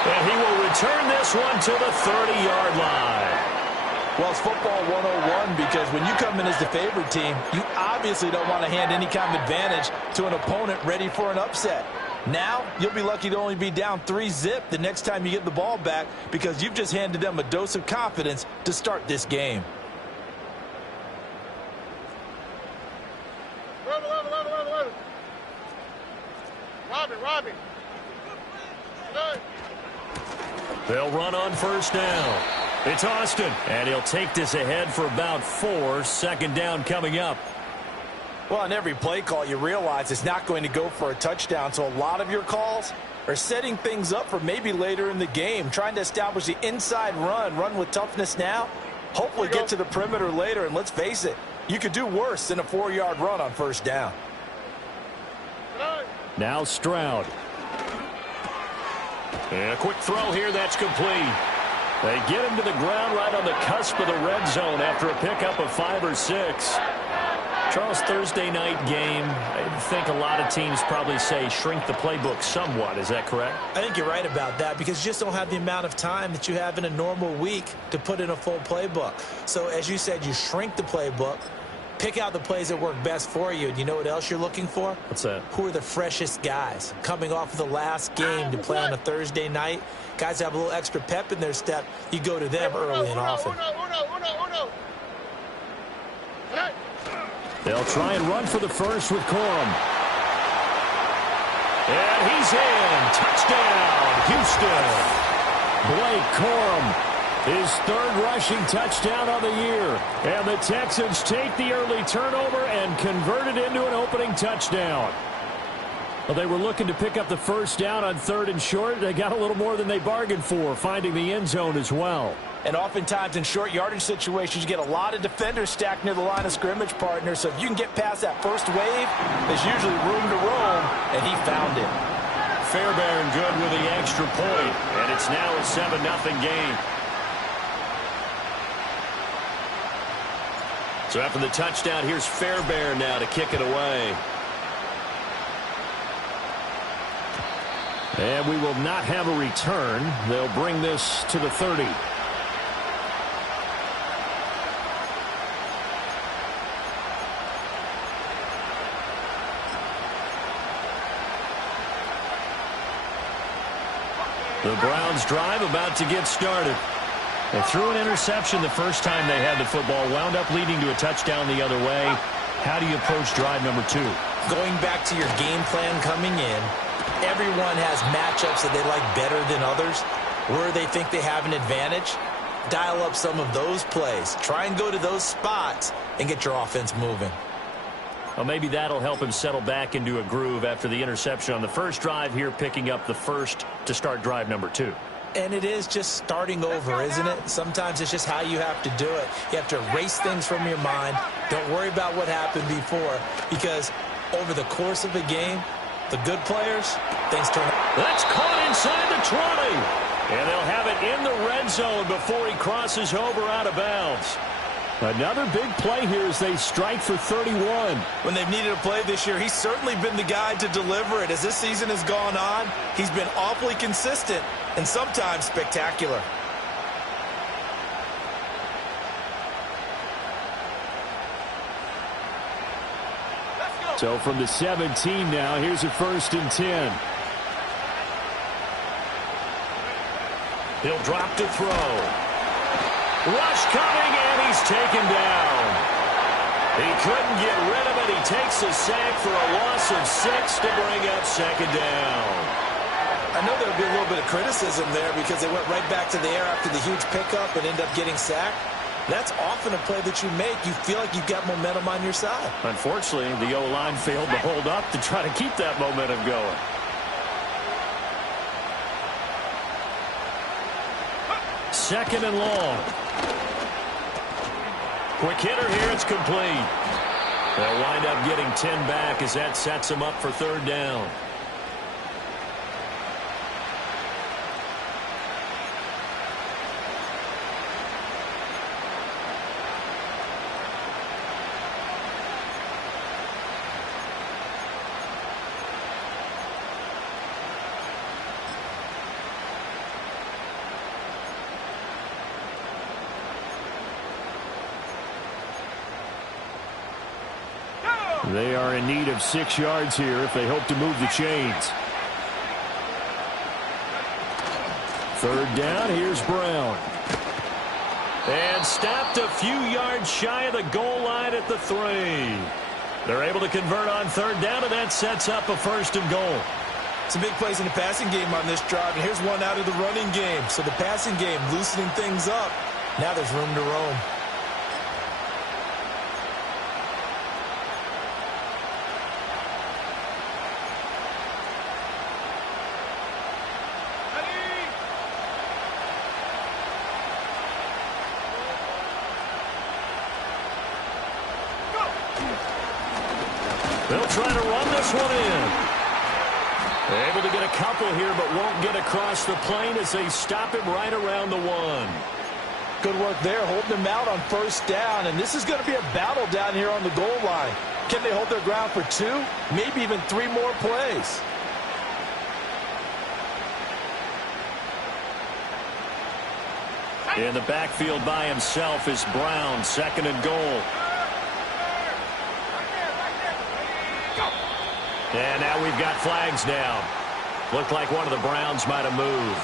And he will return this one to the 30-yard line. Well, it's football 101 because when you come in as the favorite team, you obviously don't want to hand any kind of advantage to an opponent ready for an upset. Now, you'll be lucky to only be down 3-zip the next time you get the ball back because you've just handed them a dose of confidence to start this game. Robbie. They'll run on 1st down. It's Austin, and he'll take this ahead for about 4. 2nd down coming up. Well, on every play call, you realize it's not going to go for a touchdown, so a lot of your calls are setting things up for maybe later in the game, trying to establish the inside run with toughness now, hopefully get to the perimeter later, and let's face it, you could do worse than a 4-yard run on 1st down. Now Stroud. And a quick throw here, that's complete. They get him to the ground right on the cusp of the red zone after a pickup of 5 or 6. Charles, Thursday night game, I think a lot of teams probably say shrink the playbook somewhat. Is that correct? I think you're right about that because you just don't have the amount of time that you have in a normal week to put in a full playbook. So as you said, you shrink the playbook, pick out the plays that work best for you. And you know what else you're looking for? What's that? Who are the freshest guys coming off of the last game to play on a Thursday night? Guys have a little extra pep in their step. You go to them early and often. They'll try and run for the first with Corum. And he's in. Touchdown, Houston. Blake Corum, his 3rd rushing touchdown on the year. And the Texans take the early turnover and convert it into an opening touchdown. Well, they were looking to pick up the 1st down on 3rd and short. They got a little more than they bargained for, finding the end zone as well. And oftentimes in short yardage situations, you get a lot of defenders stacked near the line of scrimmage, partner. So if you can get past that first wave, there's usually room to roam, and he found it. Fairbairn good with the extra point, and it's now a 7-0 game. So after the touchdown, here's Fairbairn now to kick it away. And we will not have a return. They'll bring this to the 30. The Browns drive about to get started. They threw an interception the first time they had the football, wound up leading to a touchdown the other way. How do you approach drive number 2? Going back to your game plan coming in, everyone has matchups that they like better than others. Where they think they have an advantage, dial up some of those plays. Try and go to those spots and get your offense moving. Well, maybe that'll help him settle back into a groove after the interception on the first drive here, picking up the first to start drive number 2. And it is just starting over, isn't it? Sometimes it's just how you have to do it. You have to erase things from your mind. Don't worry about what happened before, because over the course of a game, the good players, things turn out. That's caught inside the 20. And they'll have it in the red zone before he crosses over out of bounds. Another big play here as they strike for 31. When they've needed a play this year, he's certainly been the guy to deliver it. As this season has gone on, he's been awfully consistent and sometimes spectacular. So from the 17 now, here's a 1st and 10. He'll drop to throw. Rush coming, and he's taken down. He couldn't get rid of it. He takes a sack for a loss of 6 to bring up 2nd down. I know there'll be a little bit of criticism there because they went right back to the air after the huge pickup and end up getting sacked. That's often a play that you make. You feel like you've got momentum on your side. Unfortunately, the O-line failed to hold up to try to keep that momentum going. Second and long. Quick hitter here. It's complete. They'll wind up getting 10 back as that sets them up for 3rd down. They are in need of 6 yards here if they hope to move the chains. 3rd down, here's Brown. And stopped a few yards shy of the goal line at the 3. They're able to convert on 3rd down, and that sets up a 1st and goal. Some big plays in the passing game on this drive, and here's one out of the running game. So the passing game loosening things up. Now there's room to roam. They'll try to run this one in. Able to get a couple here, but won't get across the plane as they stop him right around the 1. Good work there, holding them out on 1st down, and this is going to be a battle down here on the goal line. Can they hold their ground for 2, maybe even 3 more plays? In the backfield by himself is Brown, 2nd and goal. And now we've got flags down. Looked like one of the Browns might have moved.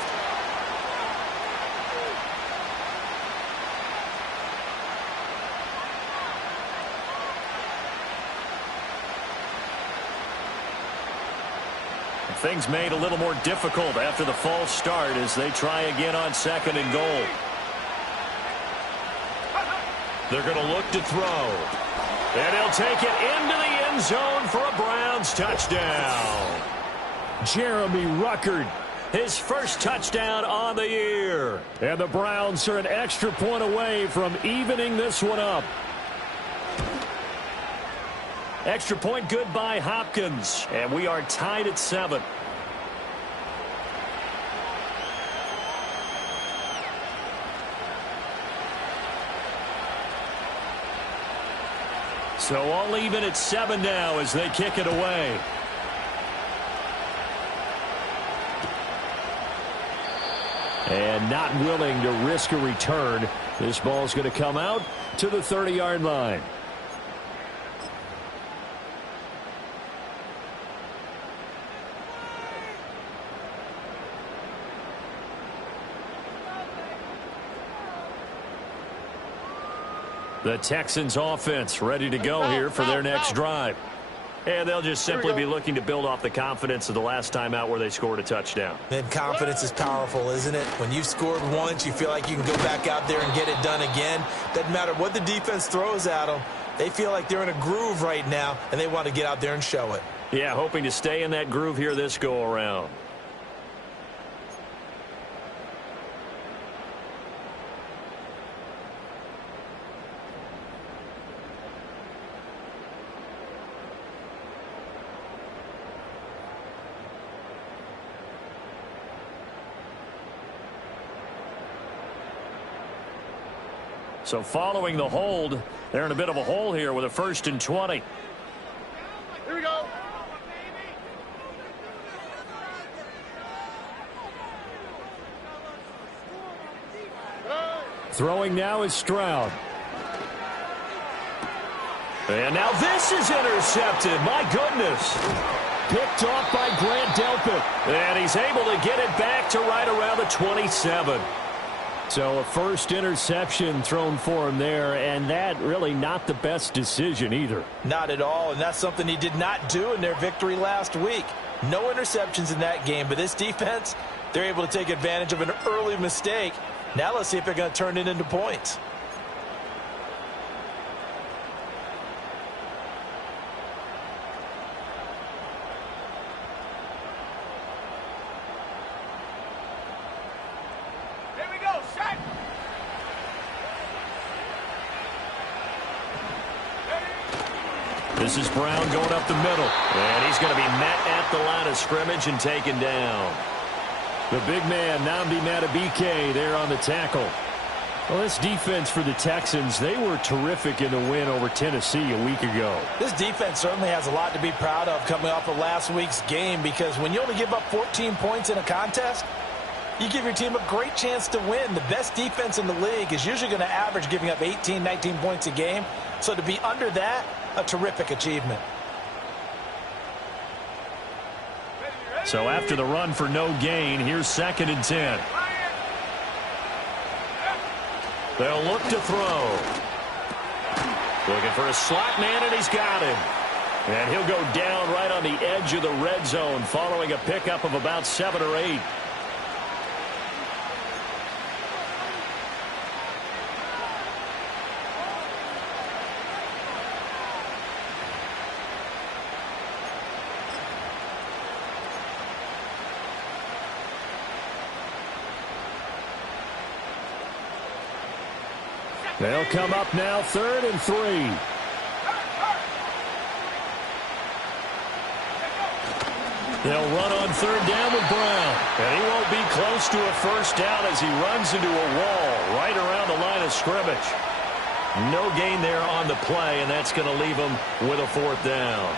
Things made a little more difficult after the false start as they try again on 2nd and goal. They're going to look to throw. And he'll take it into the end zone for a Browns touchdown. Jeremy Ruckert, his first touchdown on the year. And the Browns are an extra point away from evening this one up. Extra point good by Hopkins. And we are tied at 7. So all even at 7 now as they kick it away. And not willing to risk a return. This ball's going to come out to the 30-yard line. The Texans offense ready to go here for their next drive. And they'll just simply be looking to build off the confidence of the last time out where they scored a touchdown. And confidence is powerful, isn't it? When you've scored once, you feel like you can go back out there and get it done again. Doesn't matter what the defense throws at them. They feel like they're in a groove right now, and they want to get out there and show it. Yeah, hoping to stay in that groove here this go-around. So following the hold, they're in a bit of a hole here with a 1st and 20. Here we go. Throwing now is Stroud. And now this is intercepted. My goodness. Picked off by Grant Delpit. And he's able to get it back to right around the 27. So a first interception thrown for him there, and that really not the best decision either. Not at all, and that's something he did not do in their victory last week. No interceptions in that game, but this defense, they're able to take advantage of an early mistake. Now let's see if they're going to turn it into points. This is Brown going up the middle. And he's going to be met at the line of scrimmage and taken down. The big man, Nnamdi Madubuike, there on the tackle. Well, this defense for the Texans, they were terrific in the win over Tennessee a week ago. This defense certainly has a lot to be proud of coming off of last week's game, because when you only give up 14 points in a contest, you give your team a great chance to win. The best defense in the league is usually going to average giving up 18, 19 points a game. So to be under that, a terrific achievement. So after the run for no gain, here's 2nd and 10. They'll look to throw. Looking for a slot man, and he's got him. And he'll go down right on the edge of the red zone following a pickup of about 7 or 8. They'll come up now 3rd and 3. They'll run on 3rd down with Brown. And he won't be close to a first down as he runs into a wall right around the line of scrimmage. No gain there on the play, and that's going to leave him with a 4th down.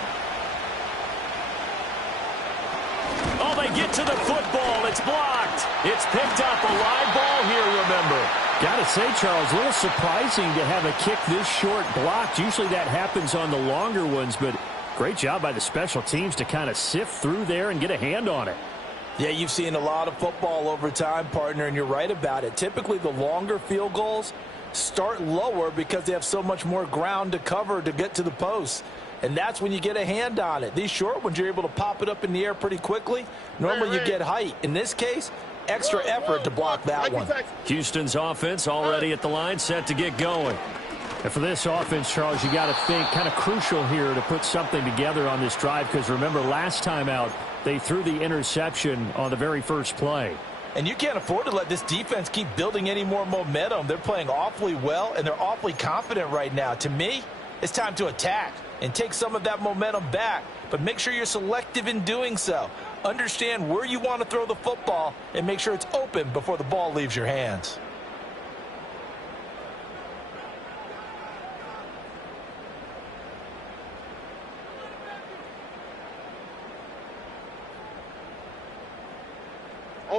Oh, they get to the football. It's blocked. It's picked up. A live ball here, remember. Got to say, Charles, a little surprising to have a kick this short blocked. Usually that happens on the longer ones, but great job by the special teams to kind of sift through there and get a hand on it. Yeah, you've seen a lot of football over time, partner, and you're right about it. Typically, the longer field goals start lower because they have so much more ground to cover to get to the post. And that's when you get a hand on it. These short ones, you're able to pop it up in the air pretty quickly. Normally, you get height. In this case, extra effort to block that one. Houston's offense already at the line, set to get going. And for this offense, Charles, you got to think kind of crucial here to put something together on this drive, because remember last time out, they threw the interception on the very first play. And you can't afford to let this defense keep building any more momentum. They're playing awfully well, and they're awfully confident right now. To me, it's time to attack and take some of that momentum back, but make sure you're selective in doing so. Understand where you want to throw the football and make sure it's open before the ball leaves your hands.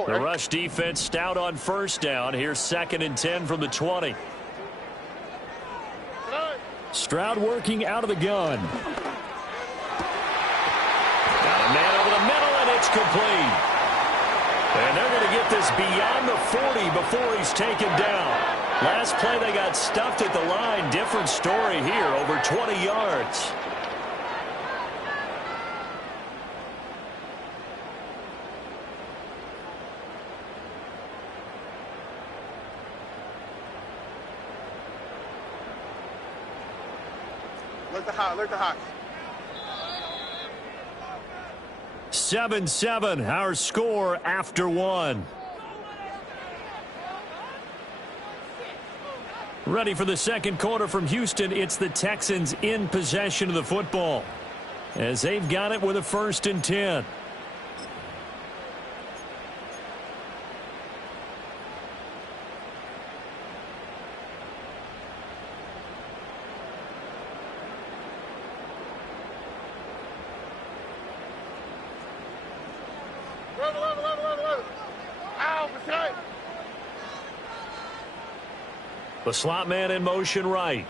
The rush defense stout on first down. Here's 2nd and 10 from the 20. Stroud working out of the gun. Got a man over the middle, and it's complete. And they're going to get this beyond the 40 before he's taken down. Last play, they got stuffed at the line. Different story here, over 20 yards. Alert the hot. 7-7, our score after 1. Ready for the second quarter from Houston. It's the Texans in possession of the football as they've got it with a 1st and 10. The slot man in motion right.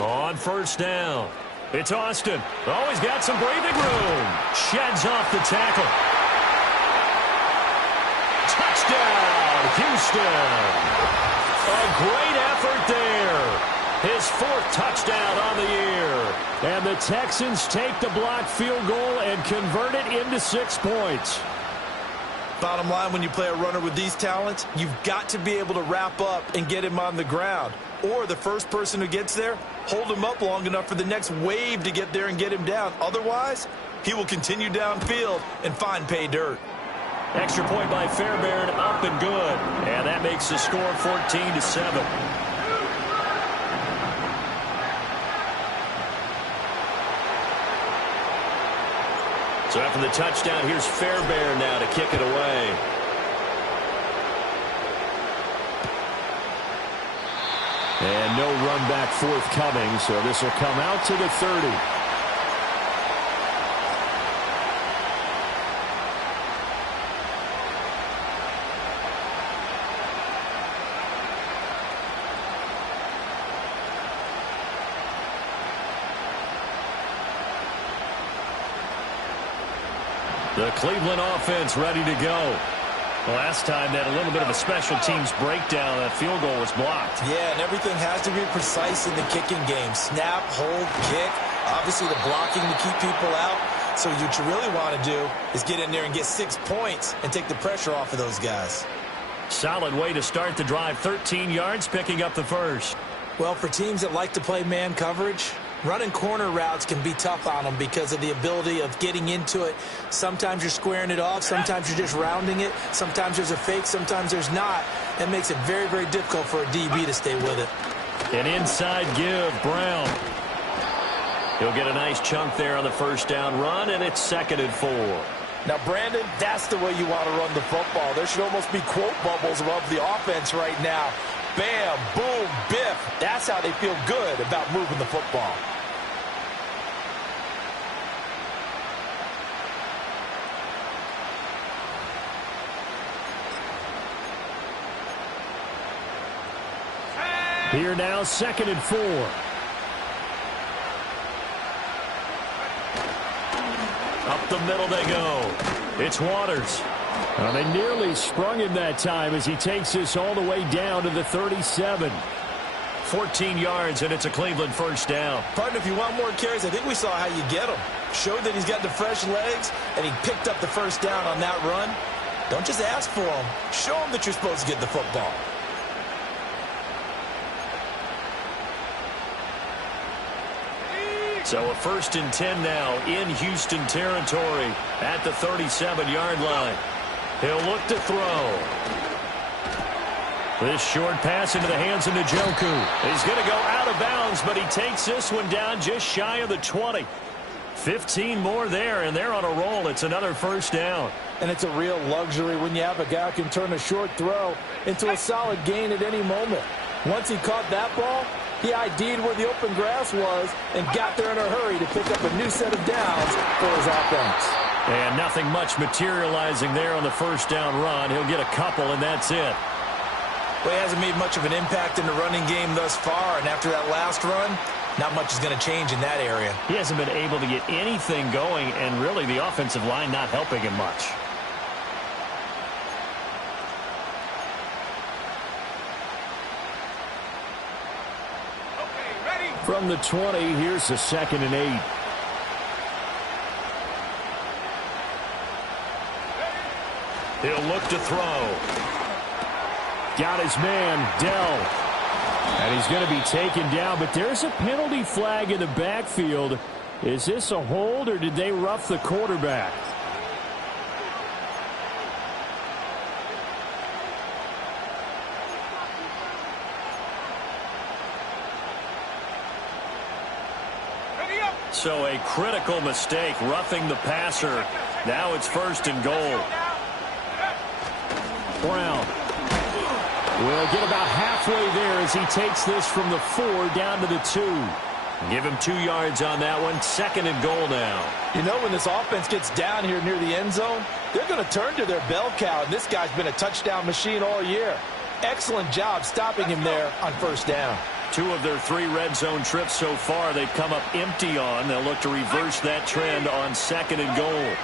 On first down. It's Austin. Always got some breathing room. Sheds off the tackle. Touchdown, Houston. A great effort there. His 4th touchdown on the year. And the Texans take the blocked field goal and convert it into 6 points. Bottom line, when you play a runner with these talents, you've got to be able to wrap up and get him on the ground. Or the first person who gets there, hold him up long enough for the next wave to get there and get him down. Otherwise, he will continue downfield and find pay dirt. Extra point by Fairbairn, up and good. And that makes the score 14-7. So after the touchdown, here's Fairbairn now to kick it away. And no run back forthcoming, so this will come out to the 30. The Cleveland offense ready to go. Last time they had a little bit of a special teams breakdown. That field goal was blocked. Yeah, and everything has to be precise in the kicking game. Snap, hold, kick. Obviously the blocking to keep people out. So what you really want to do is get in there and get 6 points and take the pressure off of those guys. Solid way to start the drive. 13 yards, picking up the first. Well, for teams that like to play man coverage, running corner routes can be tough on them because of the ability of getting into it. Sometimes you're squaring it off. Sometimes you're just rounding it. Sometimes there's a fake. Sometimes there's not. It makes it very, very difficult for a DB to stay with it. An inside give, Brown. He'll get a nice chunk there on the first down run, and it's 2nd and 4. Now, Brandon, that's the way you want to run the football. There should almost be quote bubbles above the offense right now. Bam, boom, biff. That's how they feel good about moving the football. Here now, 2nd and 4. Up the middle they go. It's Waters. They nearly sprung him that time as he takes this all the way down to the 37. 14 yards, and it's a Cleveland first down. Partner, if you want more carries, I think we saw how you get him. Showed that he's got the fresh legs, and he picked up the first down on that run. Don't just ask for him. Show him that you're supposed to get the football. So a 1st and 10 now in Houston territory at the 37-yard line. He'll look to throw. This short pass into the hands of Njoku. He's going to go out of bounds, but he takes this one down just shy of the 20. 15 more there, and they're on a roll. It's another first down. And it's a real luxury when you have a guy who can turn a short throw into a solid gain at any moment. Once he caught that ball, he ID'd where the open grass was and got there in a hurry to pick up a new set of downs for his offense. And nothing much materializing there on the first down run. He'll get a couple, and that's it. Well, he hasn't made much of an impact in the running game thus far, and after that last run, not much is going to change in that area. He hasn't been able to get anything going, and really the offensive line not helping him much. From the 20, here's a 2nd and 8. He'll look to throw. Got his man, Dell. And he's going to be taken down, but there's a penalty flag in the backfield. Is this a hold, or did they rough the quarterback? So a critical mistake, roughing the passer. Now it's 1st and goal. Brown will get about halfway there as he takes this from the 4 down to the 2. Give him 2 yards on that one. 2nd and goal now. You know, when this offense gets down here near the end zone, they're going to turn to their bell cow, and this guy's been a touchdown machine all year. Excellent job stopping him there on 1st down. 2 of their 3 red zone trips so far they've come up empty on. They'll look to reverse that trend on 2nd and goal.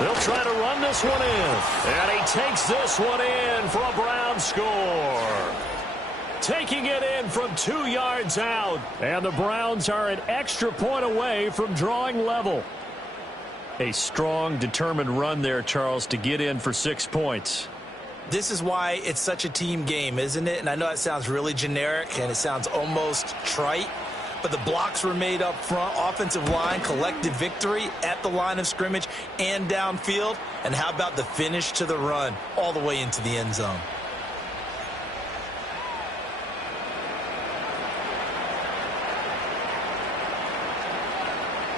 They'll try to run this one in. And he takes this one in for a Brown score. Taking it in from 2 yards out. And the Browns are an extra point away from drawing level. A strong, determined run there, Charles, to get in for 6 points. This is why it's such a team game, isn't it? And I know it sounds really generic and it sounds almost trite, but the blocks were made up front, offensive line, collective victory at the line of scrimmage and downfield. And how about the finish to the run all the way into the end zone?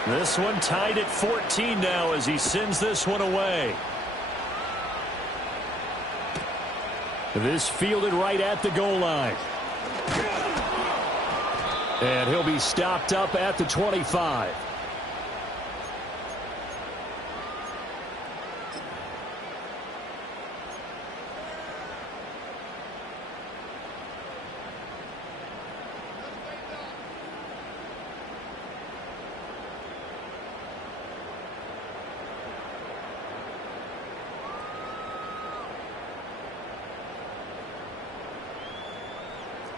This one tied at 14 now as he sends this one away. This fielded right at the goal line. And he'll be stopped up at the 25.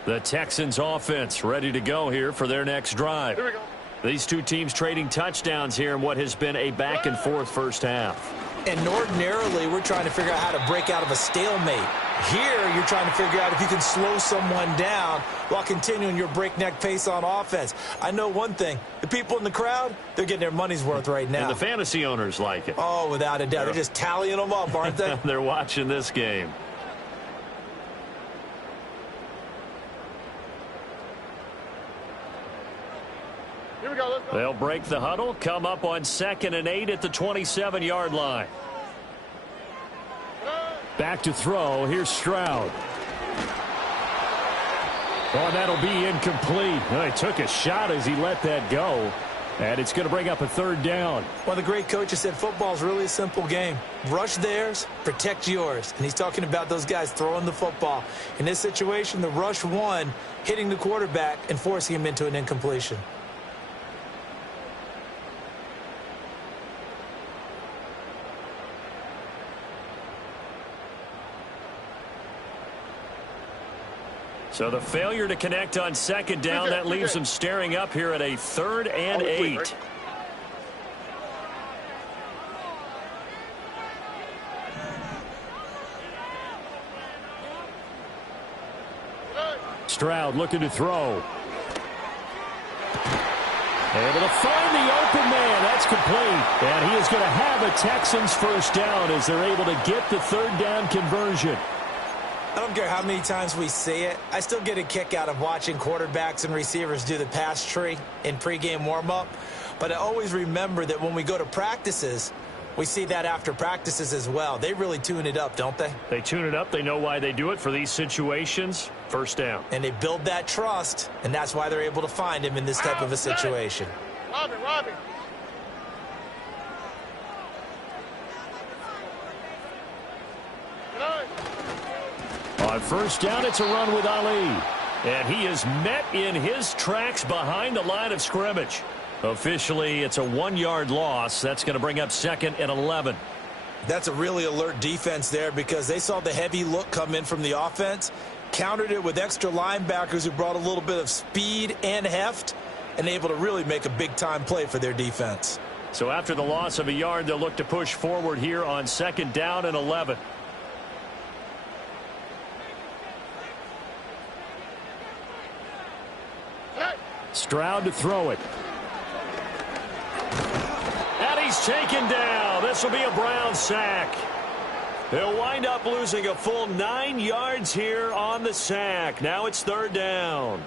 The Texans offense ready to go here for their next drive. Here we go. These 2 teams trading touchdowns here in what has been a back-and-forth first half. And ordinarily, we're trying to figure out how to break out of a stalemate. Here, you're trying to figure out if you can slow someone down while continuing your breakneck pace on offense. I know one thing. The people in the crowd, they're getting their money's worth right now. And the fantasy owners like it. Oh, without a doubt. They're just tallying them up, aren't they? They're watching this game. Here we go. Let's go. They'll break the huddle, come up on 2nd and 8 at the 27-yard line. Back to throw. Here's Stroud. Oh, that'll be incomplete. Well, he took a shot as he let that go. And it's going to bring up a 3rd down. One of the great coaches said football's really a simple game. Rush theirs, protect yours. And he's talking about those guys throwing the football. In this situation, the rush won, hitting the quarterback and forcing him into an incompletion. So the failure to connect on 2nd down, that leaves them staring up here at a 3rd and 8. Stroud looking to throw. Able to find the open man. That's complete. And he is going to have a Texans first down as they're able to get the 3rd down conversion. I don't care how many times we see it. I still get a kick out of watching quarterbacks and receivers do the pass tree in pregame warm-up. But I always remember that when we go to practices, we see that after practices as well. They really tune it up, don't they? They tune it up. They know why they do it for these situations. First down. And they build that trust, and that's why they're able to find him in this type of a situation. Robbie. On first down, it's a run with Ali. And he is met in his tracks behind the line of scrimmage. Officially, it's a 1-yard loss. That's going to bring up 2nd and 11. That's a really alert defense there because they saw the heavy look come in from the offense, countered it with extra linebackers who brought a little bit of speed and heft, and able to really make a big-time play for their defense. So after the loss of a yard, they'll look to push forward here on 2nd down and 11. Stroud to throw it. And he's taken down. This will be a Browns sack. They'll wind up losing a full 9 yards here on the sack. Now it's 3rd down.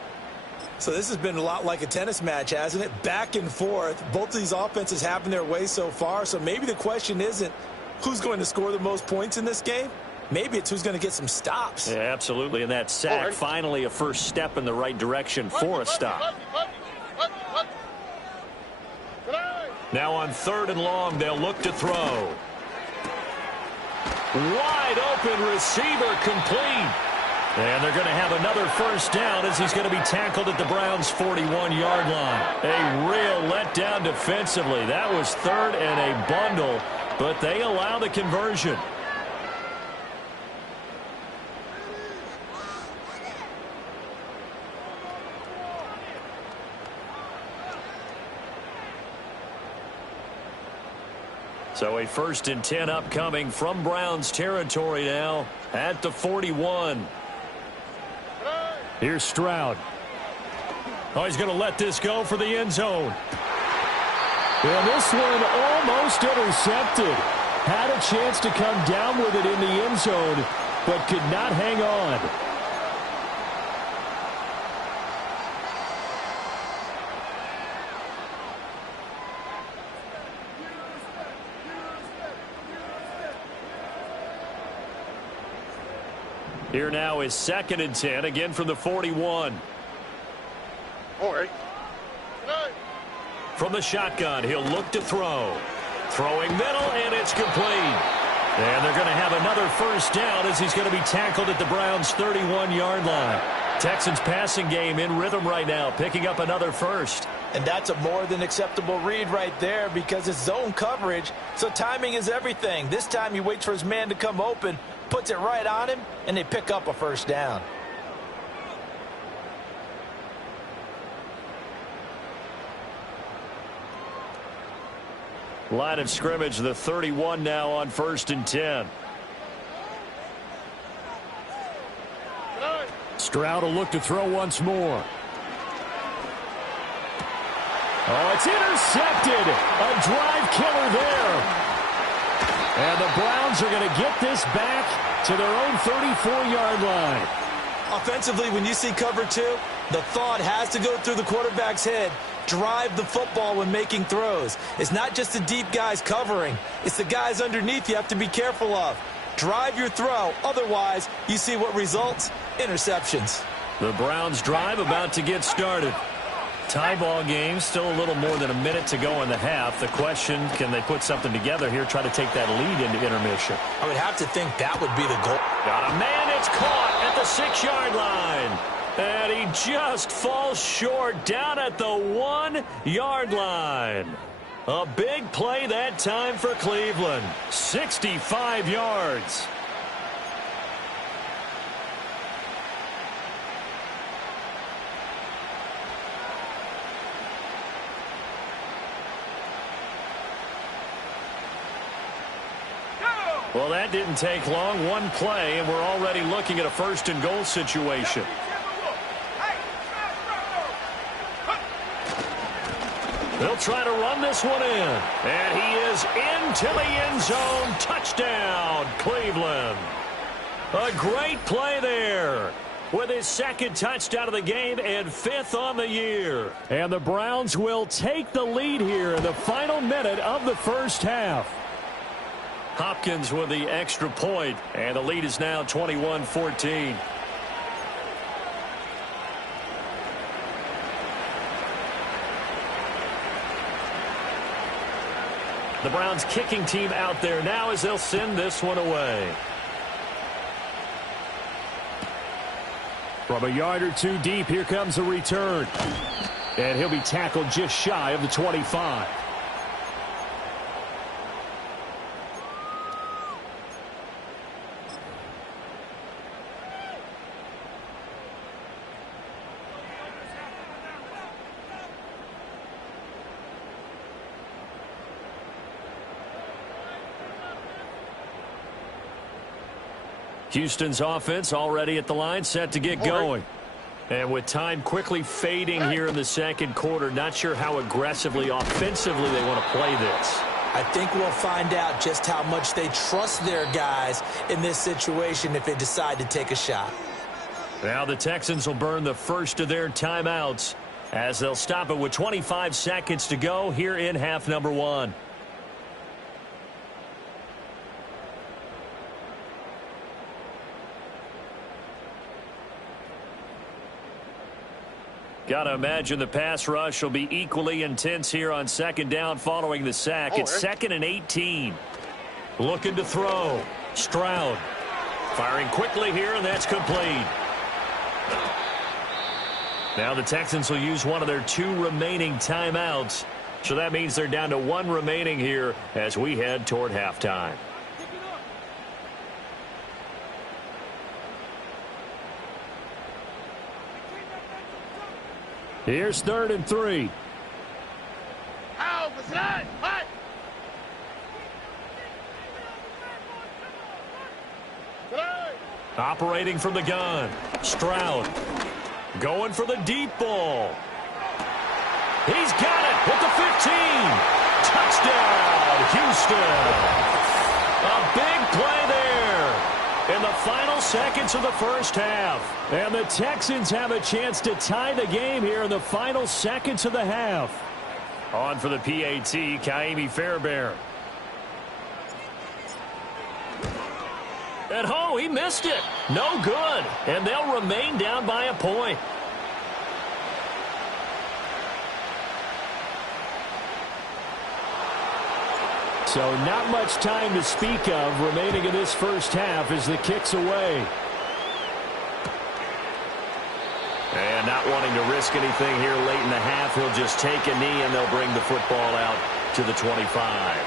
So this has been a lot like a tennis match, hasn't it? Back and forth. Both of these offenses having their way so far. So maybe the question isn't who's going to score the most points in this game. Maybe it's who's going to get some stops. Yeah, absolutely. And that sack, finally a first step in the right direction for a stop. Now on 3rd and long, they'll look to throw. Wide open receiver complete. And they're going to have another first down as he's going to be tackled at the Browns' 41-yard line. A real letdown defensively. That was 3rd and a bundle, but they allow the conversion. So a 1st and 10 upcoming from Browns territory now at the 41. Here's Stroud. Oh, he's going to let this go for the end zone. And this one almost intercepted. Had a chance to come down with it in the end zone, but could not hang on. Here now is 2nd and 10, again from the 41. From the shotgun, he'll look to throw. Throwing middle, and it's complete. And they're going to have another first down as he's going to be tackled at the Browns' 31-yard line. Texans passing game in rhythm right now, picking up another first. And that's a more than acceptable read right there because it's zone coverage, so timing is everything. This time he waits for his man to come open, puts it right on him, and they pick up a first down. Line of scrimmage, the 31 now on 1st and 10. Stroud will look to throw once more. Oh, it's intercepted. A drive killer there. And the Browns are going to get this back to their own 34-yard line. Offensively, when you see cover 2, the thought has to go through the quarterback's head. Drive the football when making throws. It's not just the deep guys covering. It's the guys underneath you have to be careful of. Drive your throw. Otherwise, you see what results? Interceptions. The Browns drive about to get started. Tie ball game, still a little more than a minute to go in the half. The question, can they put something together here, try to take that lead into intermission? I would have to think that would be the goal. Got a man, it's caught at the 6-yard line. And he just falls short down at the 1-yard line. A big play that time for Cleveland. 65 yards. Well, that didn't take long. One play, and we're already looking at a 1st and goal situation. They'll try to run this one in. And he is into the end zone. Touchdown, Cleveland. A great play there with his 2nd touchdown of the game and 5th on the year. And the Browns will take the lead here in the final minute of the first half. Hopkins with the extra point, and the lead is now 21-14. The Browns kicking team out there now as they'll send this one away. From a yard or two deep, here comes a return. And he'll be tackled just shy of the 25. Houston's offense already at the line, set to get going. And with time quickly fading here in the second quarter, not sure how aggressively, offensively they want to play this. I think we'll find out just how much they trust their guys in this situation if they decide to take a shot. Now the Texans will burn the first of their timeouts as they'll stop it with 25 seconds to go here in half number one. Got to imagine the pass rush will be equally intense here on second down following the sack. It's 2nd and 18. Looking to throw. Stroud firing quickly here, and that's complete. Now the Texans will use one of their 2 remaining timeouts. So that means they're down to 1 remaining here as we head toward halftime. Here's 3rd and 3. Operating from the gun. Stroud going for the deep ball. He's got it with the 15. Touchdown, Houston. A big play there in the final seconds of the first half. And the Texans have a chance to tie the game here in the final seconds of the half. On for the PAT, Kaimi Fairbairn. At home, he missed it. No good. And they'll remain down by a point. So not much time to speak of remaining in this first half as the kick's away. And not wanting to risk anything here late in the half, he'll just take a knee and they'll bring the football out to the 25.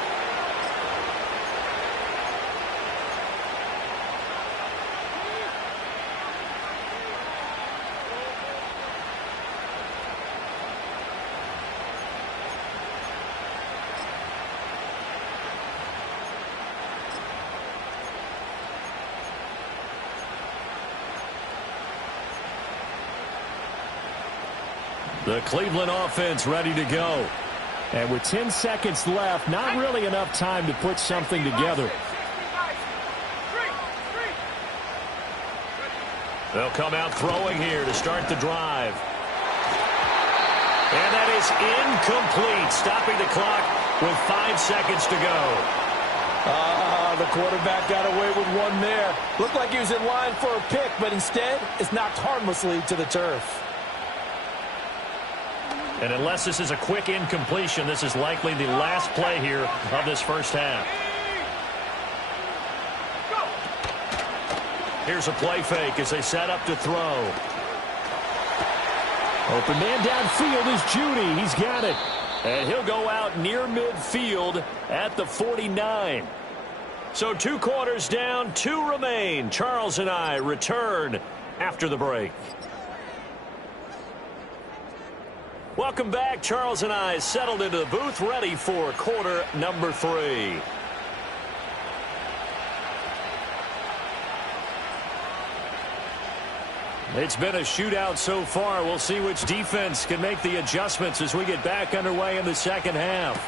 The Cleveland offense ready to go. And with 10 seconds left, not really enough time to put something together. They'll come out throwing here to start the drive. And that is incomplete, stopping the clock with 5 seconds to go. The quarterback got away with one there. Looked like he was in line for a pick, but instead it's knocked harmlessly to the turf. And unless this is a quick incompletion, this is likely the last play here of this first half. Here's a play fake as they set up to throw. Open man downfield is Judy. He's got it. And he'll go out near midfield at the 49. So 2 quarters down, 2 remain. Charles and I return after the break. Welcome back. Charles and I settled into the booth, ready for quarter number 3. It's been a shootout so far. We'll see which defense can make the adjustments as we get back underway in the second half.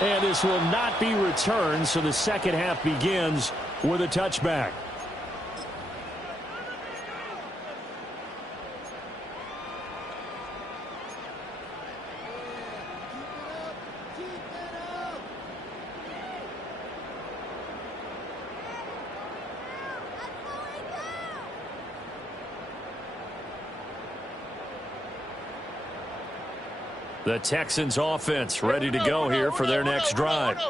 And this will not be returned, so the second half begins with a touchback. The Texans offense ready to go here for their next drive.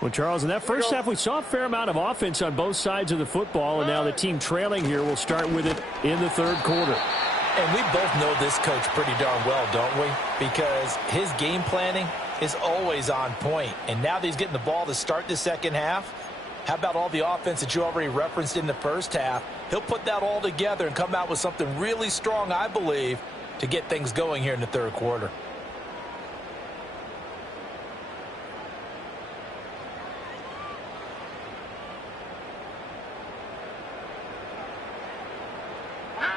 Well, Charles, in that first half, we saw a fair amount of offense on both sides of the football, and now the team trailing here will start with it in the third quarter. And we both know this coach pretty darn well, don't we? Because his game planning is always on point. And now that he's getting the ball to start the second half, how about all the offense that you already referenced in the first half? He'll put that all together and come out with something really strong, I believe, to get things going here in the third quarter.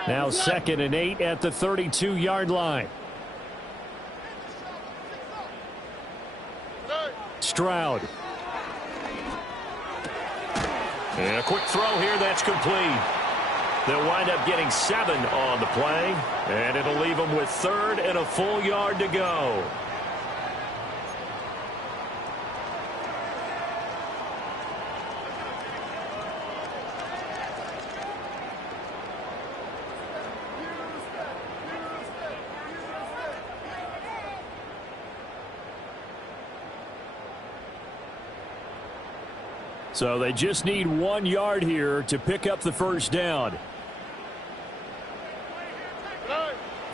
Now 2nd and 8 at the 32-yard line. Stroud. And a quick throw here that's complete. They'll wind up getting 7 on the play, and it'll leave them with 3rd and a full yard to go. So they just need 1 yard here to pick up the first down.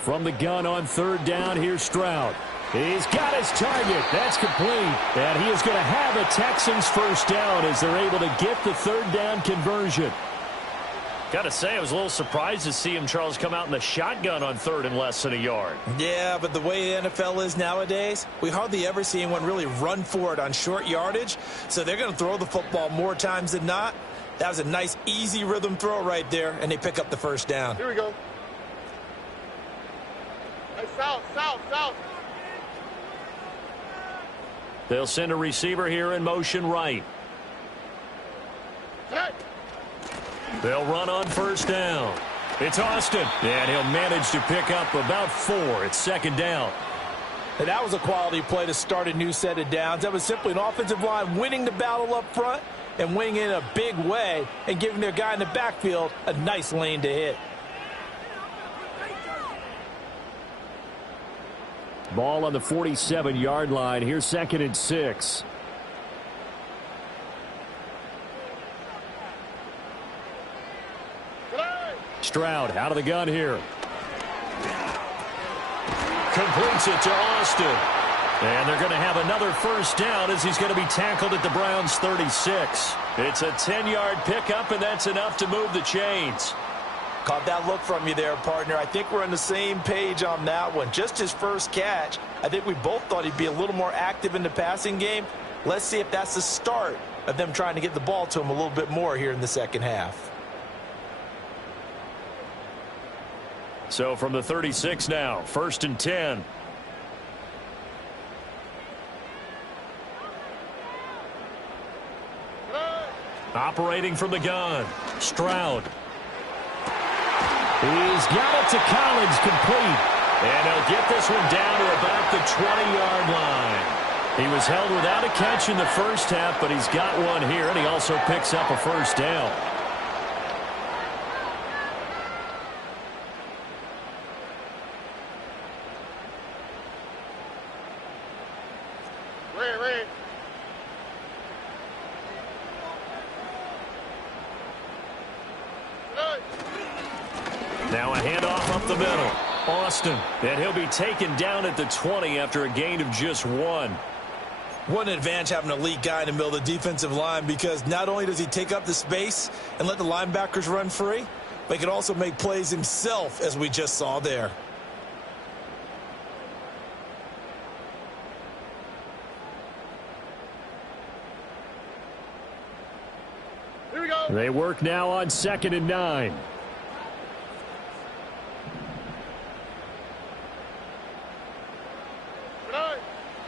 From the gun on 3rd down, here's Stroud. He's got his target. That's complete. And he is going to have a Texans first down as they're able to get the 3rd down conversion. Got to say, I was a little surprised to see him, Charles, come out in the shotgun on 3rd and less than a yard. Yeah, but the way the NFL is nowadays, we hardly ever see anyone really run for it on short yardage. So they're going to throw the football more times than not. That was a nice, easy rhythm throw right there, and they pick up the first down. Here we go. Hey, south. They'll send a receiver here in motion right. Hey. They'll run on 1st down. It's Austin, and he'll manage to pick up about 4. It's 2nd down. And that was a quality play to start a new set of downs. That was simply an offensive line winning the battle up front and winning in a big way and giving their guy in the backfield a nice lane to hit. Ball on the 47-yard line. Here's 2nd and 6. Stroud out of the gun here. Completes it to Austin. And they're going to have another first down as he's going to be tackled at the Browns' 36. It's a 10-yard pickup, and that's enough to move the chains. Caught that look from you there, partner. I think we're on the same page on that one. Just his first catch. I think we both thought he'd be a little more active in the passing game. Let's see if that's the start of them trying to get the ball to him a little bit more here in the second half. So from the 36 now, 1st and 10. Operating from the gun, Stroud. He's got it to Collins, complete. And he'll get this one down to about the 20-yard line. He was held without a catch in the first half, but he's got one here, and he also picks up a first down. Red. Now a handoff up the middle. Austin, and he'll be taken down at the 20 after a gain of just 1. What an advantage having an elite guy in the middle of the defensive line, because not only does he take up the space and let the linebackers run free, but he can also make plays himself, as we just saw there. Here we go. They work now on 2nd and 9.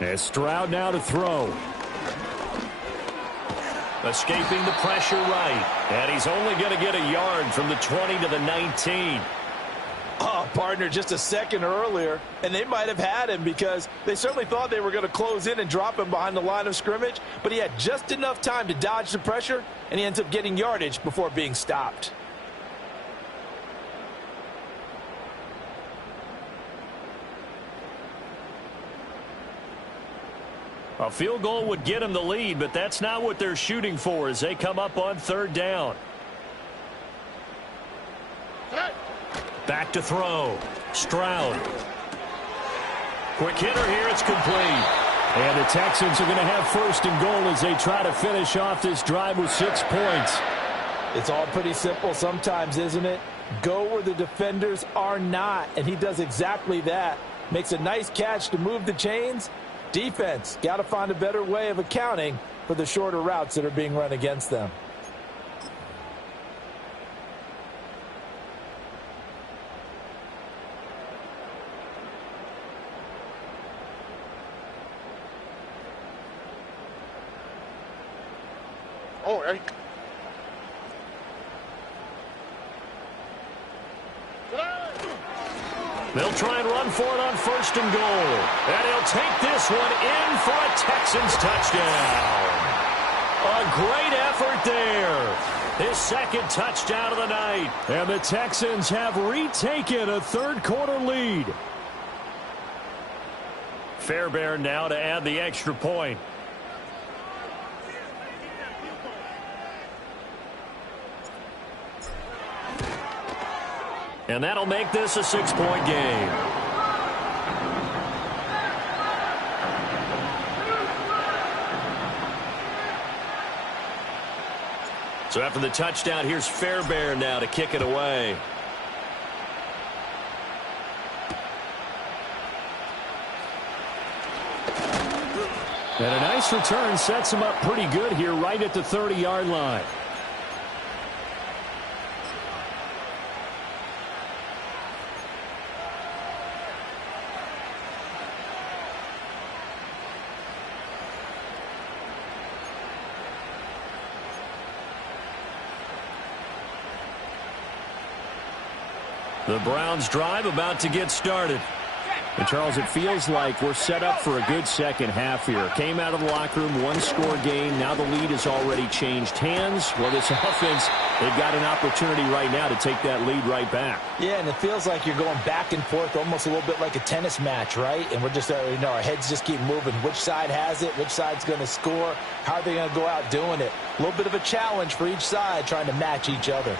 And Stroud now to throw. Escaping the pressure right. And he's only going to get a yard from the 20 to the 19. Oh, partner, just a second earlier, and they might have had him because they certainly thought they were going to close in and drop him behind the line of scrimmage, but he had just enough time to dodge the pressure, and he ends up getting yardage before being stopped. A field goal would get them the lead, but that's not what they're shooting for as they come up on third down. Back to throw. Stroud. Quick hitter here. It's complete. And the Texans are going to have first and goal as they try to finish off this drive with 6 points. It's all pretty simple sometimes, isn't it? Go where the defenders are not, and he does exactly that. Makes a nice catch to move the chains. Defense, got to find a better way of accounting for the shorter routes that are being run against them. Oh, right. They'll try and run for it on first and goal. And he'll take this one in for a Texans touchdown. A great effort there. His second touchdown of the night. And the Texans have retaken a third-quarter lead. Fairbairn now to add the extra point. And that'll make this a 6-point game. So after the touchdown, here's Fairbairn now to kick it away. And a nice return sets him up pretty good here right at the 30-yard line. The Browns drive about to get started. And Charles, it feels like we're set up for a good second half here. Came out of the locker room, one-score game. Now the lead has already changed hands. Well, this offense, they've got an opportunity right now to take that lead right back. Yeah, and it feels like you're going back and forth, almost a little bit like a tennis match, right? And we're just, our heads just keep moving. Which side has it? Which side's going to score? How are they going to go out doing it? A little bit of a challenge for each side, trying to match each other.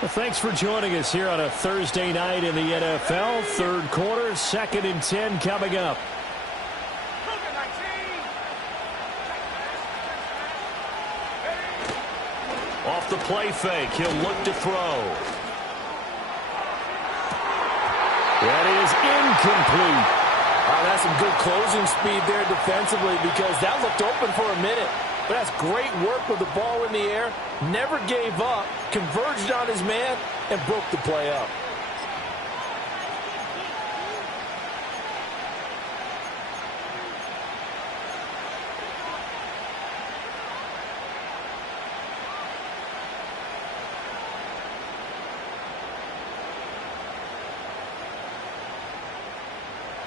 Well, thanks for joining us here on a Thursday night in the NFL. Third quarter, 2nd and 10 coming up. Off the play fake, he'll look to throw. That is incomplete. Oh, that's some good closing speed there defensively because that looked open for a minute. But that's great work with the ball in the air. Never gave up, converged on his man, and broke the play up.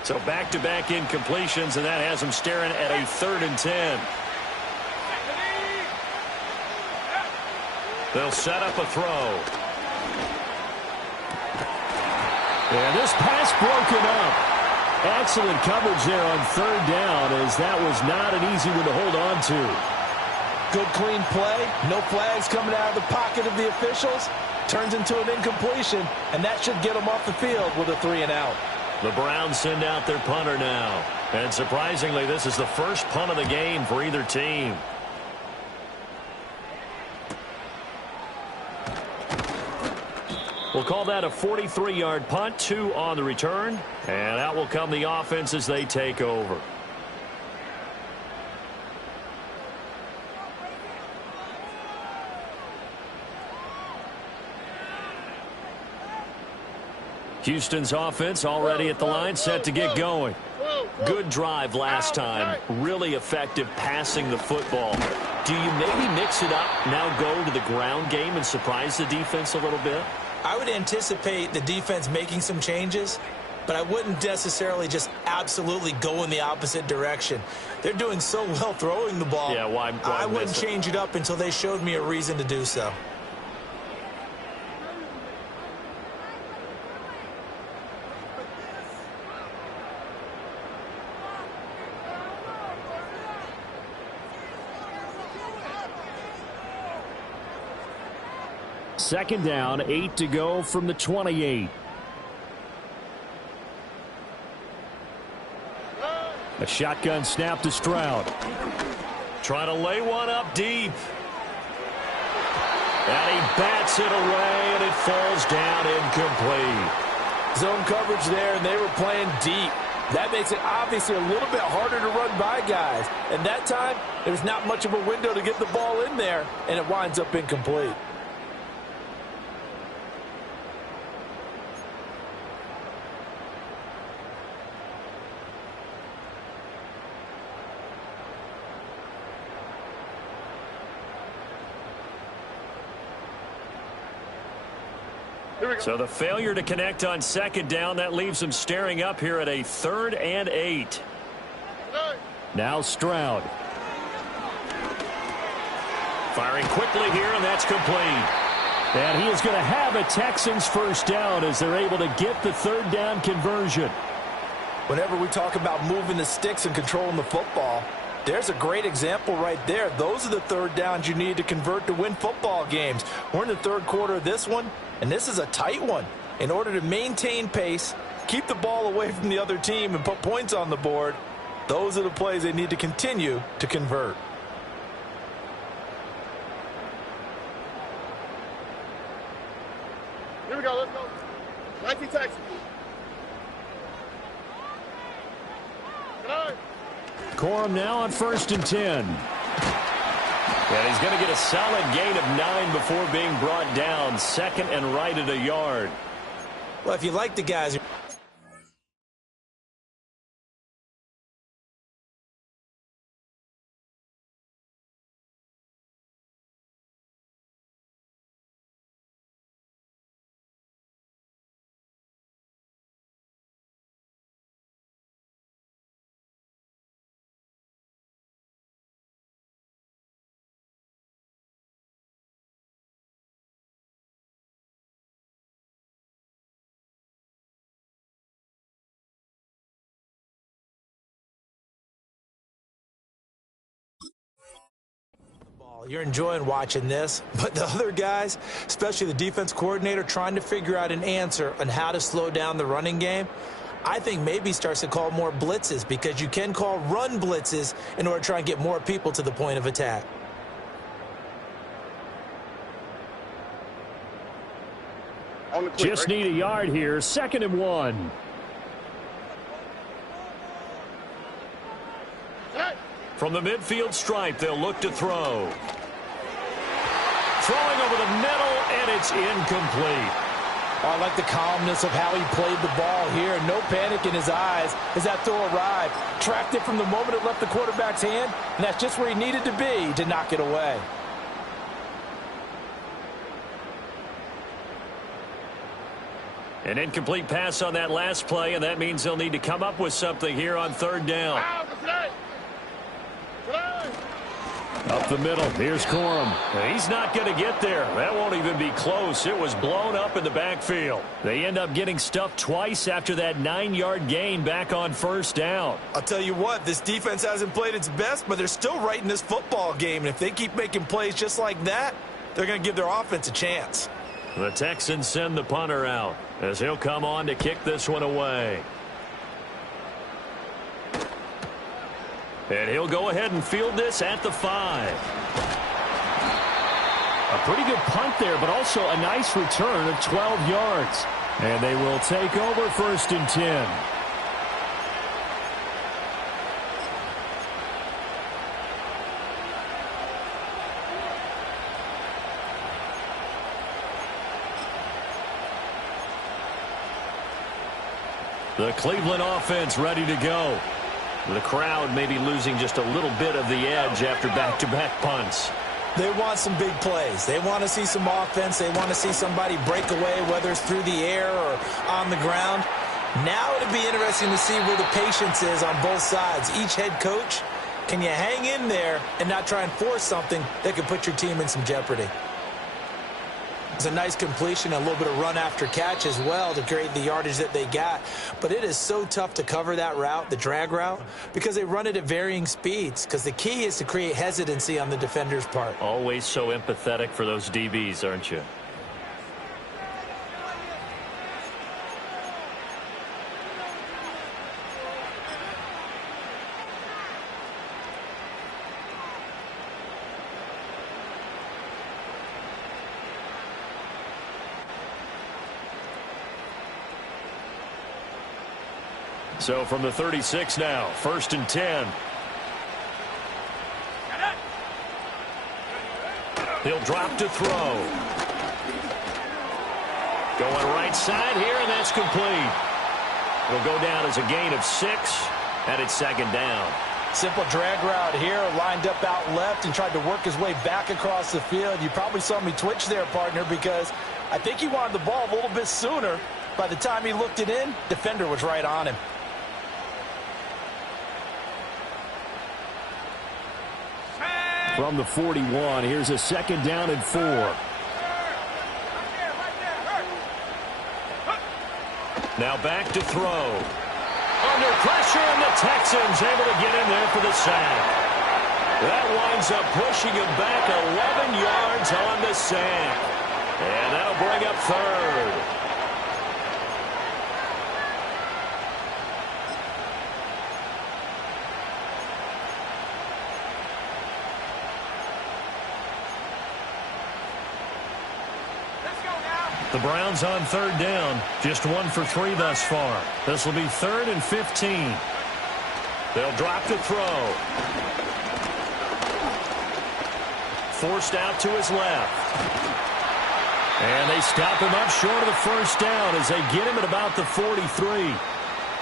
So back-to-back incompletions, and that has him staring at a 3rd and 10. They'll set up a throw. And this pass broken up. Excellent coverage there on 3rd down, as that was not an easy one to hold on to. Good clean play. No flags coming out of the pocket of the officials. Turns into an incompletion, and that should get them off the field with a 3 and out. The Browns send out their punter now. And surprisingly, this is the first punt of the game for either team. We'll call that a 43-yard punt, 2 on the return. And out will come the offense as they take over. Houston's offense already at the line, set to get going. Good drive last time. Really effective passing the football. Do you maybe mix it up, now go to the ground game and surprise the defense a little bit? I would anticipate the defense making some changes, but I wouldn't necessarily just absolutely go in the opposite direction. They're doing so well throwing the ball. Yeah, why I wouldn't change it up until they showed me a reason to do so. Second down, 8 to go from the 28. A shotgun snap to Stroud. Trying to lay one up deep. And he bats it away, and it falls down incomplete. Zone coverage there, and they were playing deep. That makes it obviously a little bit harder to run by guys. And that time, there's not much of a window to get the ball in there, and it winds up incomplete. So the failure to connect on second down, that leaves them staring up here at a 3rd and 8. Now Stroud. Firing quickly here, and that's complete. And he is going to have a Texans first down as they're able to get the 3rd down conversion. Whenever we talk about moving the sticks and controlling the football, there's a great example right there. Those are the 3rd downs you need to convert to win football games. We're in the 3rd quarter of this one, and this is a tight one. In order to maintain pace, keep the ball away from the other team, and put points on the board, those are the plays they need to continue to convert. Here we go, let's go. 19 Texans. Corum now on 1st and 10. And he's going to get a solid gain of 9 before being brought down. 2nd and right at a yard. Well, if you like the guys... You're enjoying watching this, but the other guys, especially the defense coordinator, trying to figure out an answer on how to slow down the running game, I think maybe starts to call more blitzes, because you can call run blitzes in order to try and get more people to the point of attack. Just need a yard here. 2nd and 1. From the midfield stripe, they'll look to throw. Throwing over the middle, and it's incomplete. Oh, I like the calmness of how he played the ball here. No panic in his eyes as that throw arrived. Tracked it from the moment it left the quarterback's hand, and that's just where he needed to be to knock it away. An incomplete pass on that last play, and that means they'll need to come up with something here on 3rd down. Up the middle, here's Corum. He's not going to get there. That won't even be close. It was blown up in the backfield. They end up getting stuffed twice after that 9-yard gain back on 1st down. I'll tell you what, this defense hasn't played its best, but they're still right in this football game. And if they keep making plays just like that, they're going to give their offense a chance. The Texans send the punter out as he'll come on to kick this one away. And he'll go ahead and field this at the 5. A pretty good punt there, but also a nice return of 12 yards. And they will take over 1st and 10. The Cleveland offense ready to go. The crowd may be losing just a little bit of the edge after back-to-back punts. They want some big plays. They want to see some offense. They want to see somebody break away, whether it's through the air or on the ground. Now it'll be interesting to see where the patience is on both sides. Each head coach, can you hang in there and not try and force something that could put your team in some jeopardy? It's a nice completion, a little bit of run after catch as well to create the yardage that they got. But it is so tough to cover that route, the drag route, because they run it at varying speeds. Because the key is to create hesitancy on the defender's part. Always so empathetic for those DBs, aren't you? So from the 36 now, 1st and 10. He'll drop to throw. Going right side here, and that's complete. It'll go down as a gain of 6, and it's 2nd down. Simple drag route here, lined up out left and tried to work his way back across the field. You probably saw me twitch there, partner, because I think he wanted the ball a little bit sooner. By the time he looked it in, defender was right on him. From the 41, here's a 2nd down and 4. Now back to throw. Under pressure, and the Texans able to get in there for the sack. That winds up pushing him back 11 yards on the sack. And that'll bring up 3rd. The Browns on 3rd down. Just 1 for 3 thus far. This will be 3rd and 15. They'll drop to throw. Forced out to his left. And they stop him up short of the 1st down as they get him at about the 43.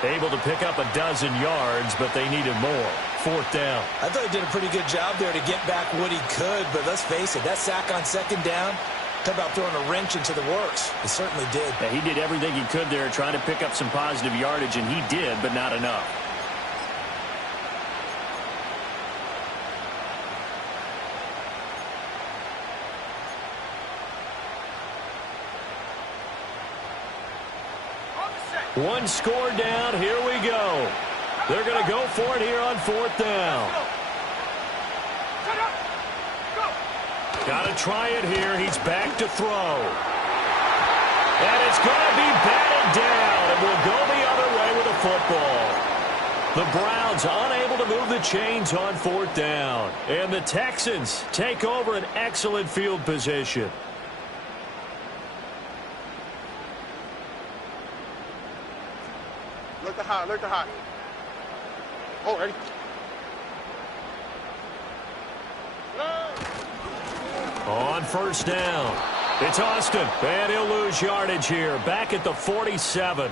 Able to pick up a dozen yards, but they needed more. 4th down. I thought he did a pretty good job there to get back what he could, but let's face it, that sack on 2nd down, talk about throwing a wrench into the works. He certainly did. Yeah, he did everything he could there, trying to pick up some positive yardage, and he did, but not enough. One score down. Here we go. They're going to go for it here on 4th down. Got to try it here. He's back to throw. And it's going to be batted down. And will go the other way with the football. The Browns unable to move the chains on 4th down. And the Texans take over an excellent field position. Look the hot, look the hot. Oh, ready? On 1st down, it's Austin, and he'll lose yardage here. Back at the 47.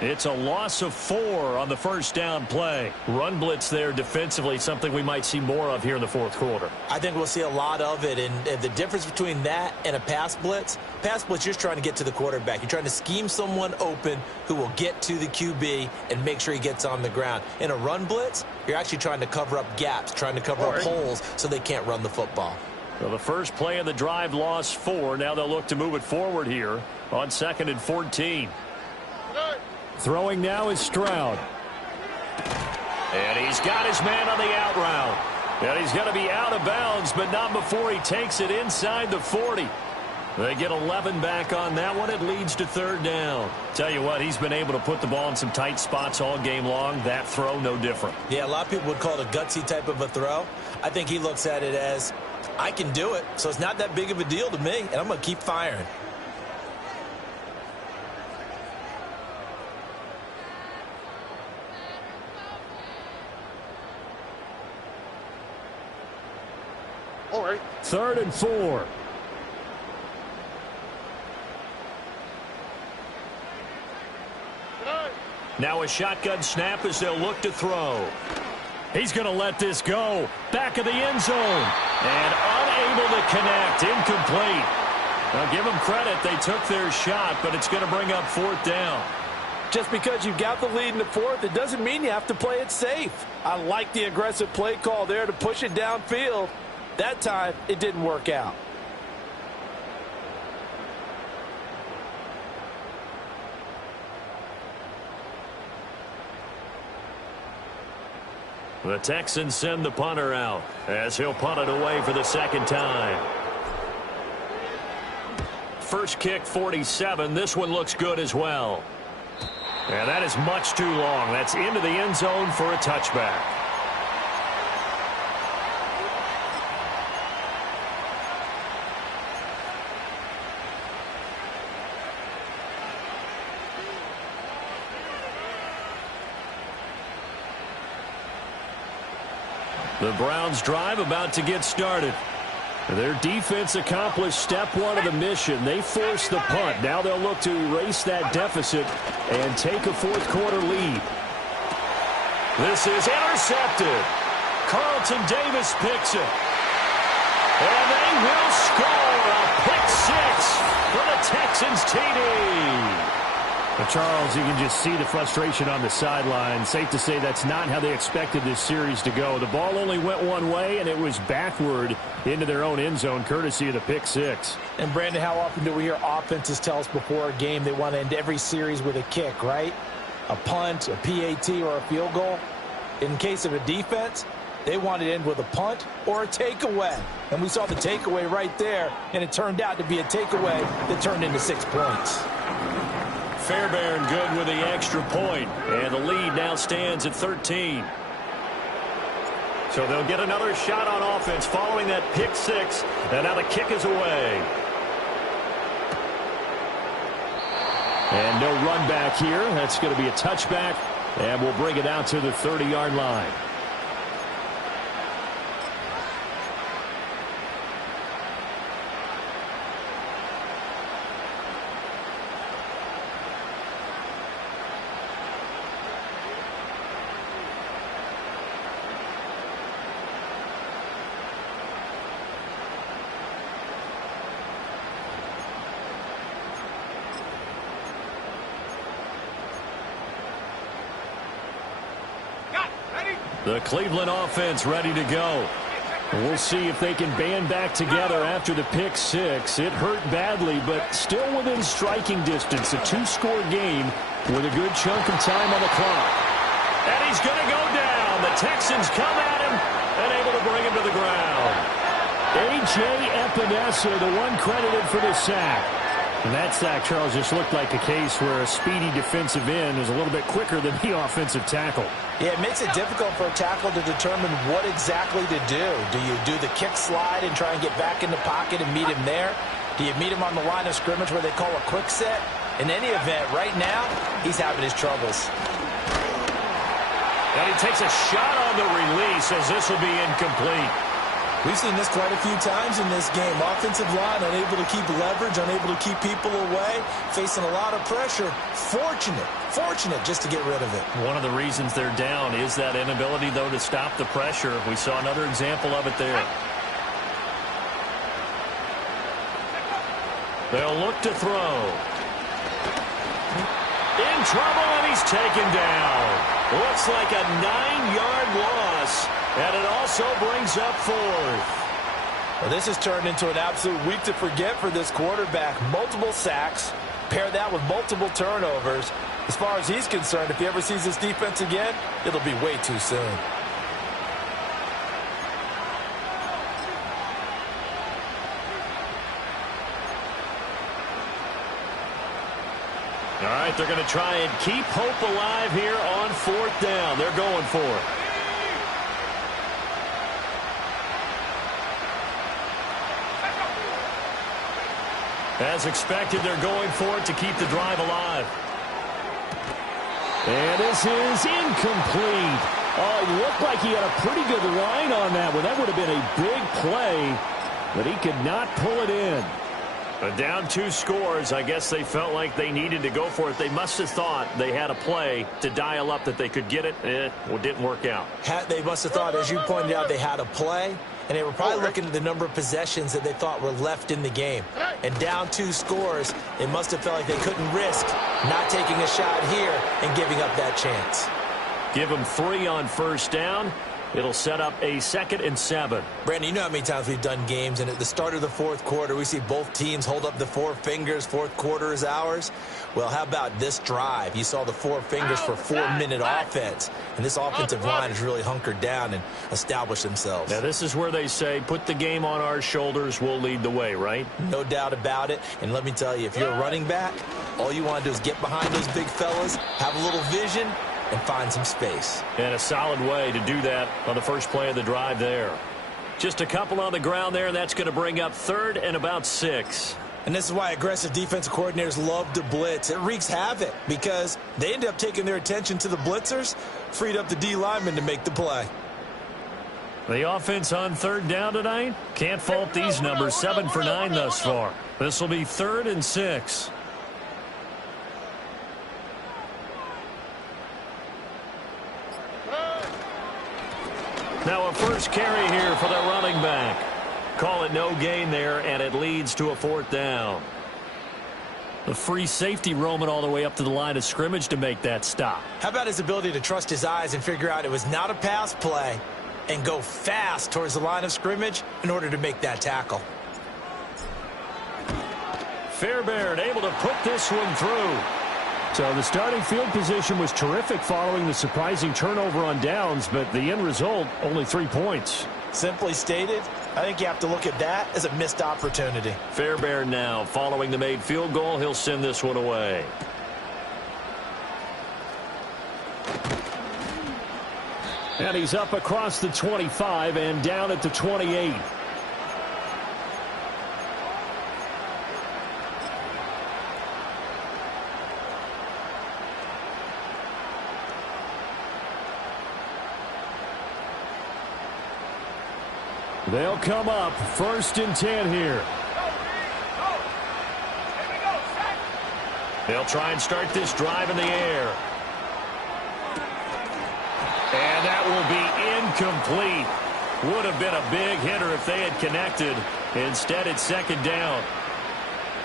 It's a loss of 4 on the 1st down play. Run blitz there defensively, something we might see more of here in the 4th quarter. I think we'll see a lot of it, and the difference between that and a pass blitz, you're just trying to get to the quarterback. You're trying to scheme someone open who will get to the QB and make sure he gets on the ground. In a run blitz, you're actually trying to cover up gaps, trying to cover up holes so they can't run the football. Well, the first play of the drive lost 4. Now they'll look to move it forward here on 2nd and 14. Throwing now is Stroud. And he's got his man on the out route. And he's going to be out of bounds, but not before he takes it inside the 40. They get 11 back on that one. It leads to 3rd down. Tell you what, he's been able to put the ball in some tight spots all game long. That throw, no different. Yeah, a lot of people would call it a gutsy type of a throw. I think he looks at it as, I can do it, so it's not that big of a deal to me, and I'm going to keep firing. All right. 3rd and 4. Now a shotgun snap as they'll look to throw. He's going to let this go. Back of the end zone. And unable to connect. Incomplete. Now give them credit. They took their shot, but it's going to bring up 4th down. Just because you've got the lead in the 4th, it doesn't mean you have to play it safe. I like the aggressive play call there to push it downfield. That time, it didn't work out. The Texans send the punter out as he'll punt it away for the 2nd time. First kick, 47. This one looks good as well. And that is much too long. That's into the end zone for a touchback. The Browns drive about to get started. Their defense accomplished step one of the mission. They forced the punt. Now they'll look to erase that deficit and take a fourth quarter lead. This is intercepted. Carlton Davis picks it. And they will score a pick six for the Texans TD. Well, Charles, you can just see the frustration on the sideline. Safe to say that's not how they expected this series to go. The ball only went one way, and it was backward into their own end zone, courtesy of the pick six. And, Brandon, how often do we hear offenses tell us before a game they want to end every series with a kick, right? A punt, a PAT, or a field goal. In case of a defense, they want to end with a punt or a takeaway. And we saw the takeaway right there, and it turned out to be a takeaway that turned into 6 points. Fairbairn good with the extra point, and the lead now stands at 13. So they'll get another shot on offense following that pick six, and now the kick is away. And no run back here. That's going to be a touchback, and we'll bring it out to the 30-yard line. The Cleveland offense ready to go. We'll see if they can band back together after the pick six. It hurt badly, but still within striking distance. A two-score game with a good chunk of time on the clock. And he's going to go down. The Texans come at him and able to bring him to the ground. A.J. Epinesa, the one credited for the sack. And that sack, Charles, just looked like a case where a speedy defensive end is a little bit quicker than the offensive tackle. Yeah, it makes it difficult for a tackle to determine what exactly to do. Do you do the kick slide and try and get back in the pocket and meet him there? Do you meet him on the line of scrimmage where they call a quick set? In any event, right now, he's having his troubles. And he takes a shot on the release as this will be incomplete. We've seen this quite a few times in this game. Offensive line unable to keep leverage, unable to keep people away, facing a lot of pressure. Fortunate just to get rid of it. One of the reasons they're down is that inability, though, to stop the pressure. We saw another example of it there. They'll look to throw. In trouble, and he's taken down. Looks like a 9-yard loss. And it also brings up fourth. Well, this has turned into an absolute week to forget for this quarterback. Multiple sacks. Pair that with multiple turnovers. As far as he's concerned, if he ever sees this defense again, it'll be way too soon. All right, they're going to try and keep hope alive here on fourth down. They're going for it. As expected, they're going for it to keep the drive alive. And this is incomplete. Oh, it looked like he had a pretty good line on that one. That would have been a big play, but he could not pull it in. But down 2 scores, I guess they felt like they needed to go for it. They must have thought they had a play to dial up that they could get it. It didn't work out. They must have thought, as you pointed out, they had a play. And they were probably looking at the number of possessions that they thought were left in the game. And down 2 scores, they must have felt like they couldn't risk not taking a shot here and giving up that chance. Give them 3 on first down. It'll set up a 2nd and 7. Brandon, you know how many times we've done games, and at the start of the fourth quarter, we see both teams hold up the 4 fingers, fourth quarter is ours. Well, how about this drive? You saw the 4 fingers for 4-minute offense, and this offensive line has really hunkered down and established themselves. Now, this is where they say, put the game on our shoulders, we'll lead the way, right? No doubt about it, and let me tell you, if you're a running back, all you want to do is get behind those big fellas, have a little vision, and find some space. And a solid way to do that on the first play of the drive there. Just a couple on the ground there, and that's going to bring up 3rd and about 6. And this is why aggressive defensive coordinators love to blitz. It wreaks havoc because they end up taking their attention to the blitzers, freed up the D lineman to make the play. The offense on third down tonight. Can't fault these numbers. 7 for 9 thus far. This will be 3rd and 6. Now a first carry here for the running back. Call it no gain there, and it leads to a 4th down. The free safety roaming all the way up to the line of scrimmage to make that stop. How about his ability to trust his eyes and figure out it was not a pass play and go fast towards the line of scrimmage in order to make that tackle. Fairbairn able to put this one through. So the starting field position was terrific following the surprising turnover on downs, but the end result, only 3 points. Simply stated, I think you have to look at that as a missed opportunity. Fairbairn now following the made field goal. He'll send this one away. And he's up across the 25 and down at the 28. They'll come up 1st and 10 here. They'll try and start this drive in the air. And that will be incomplete. Would have been a big hitter if they had connected. Instead, it's 2nd down.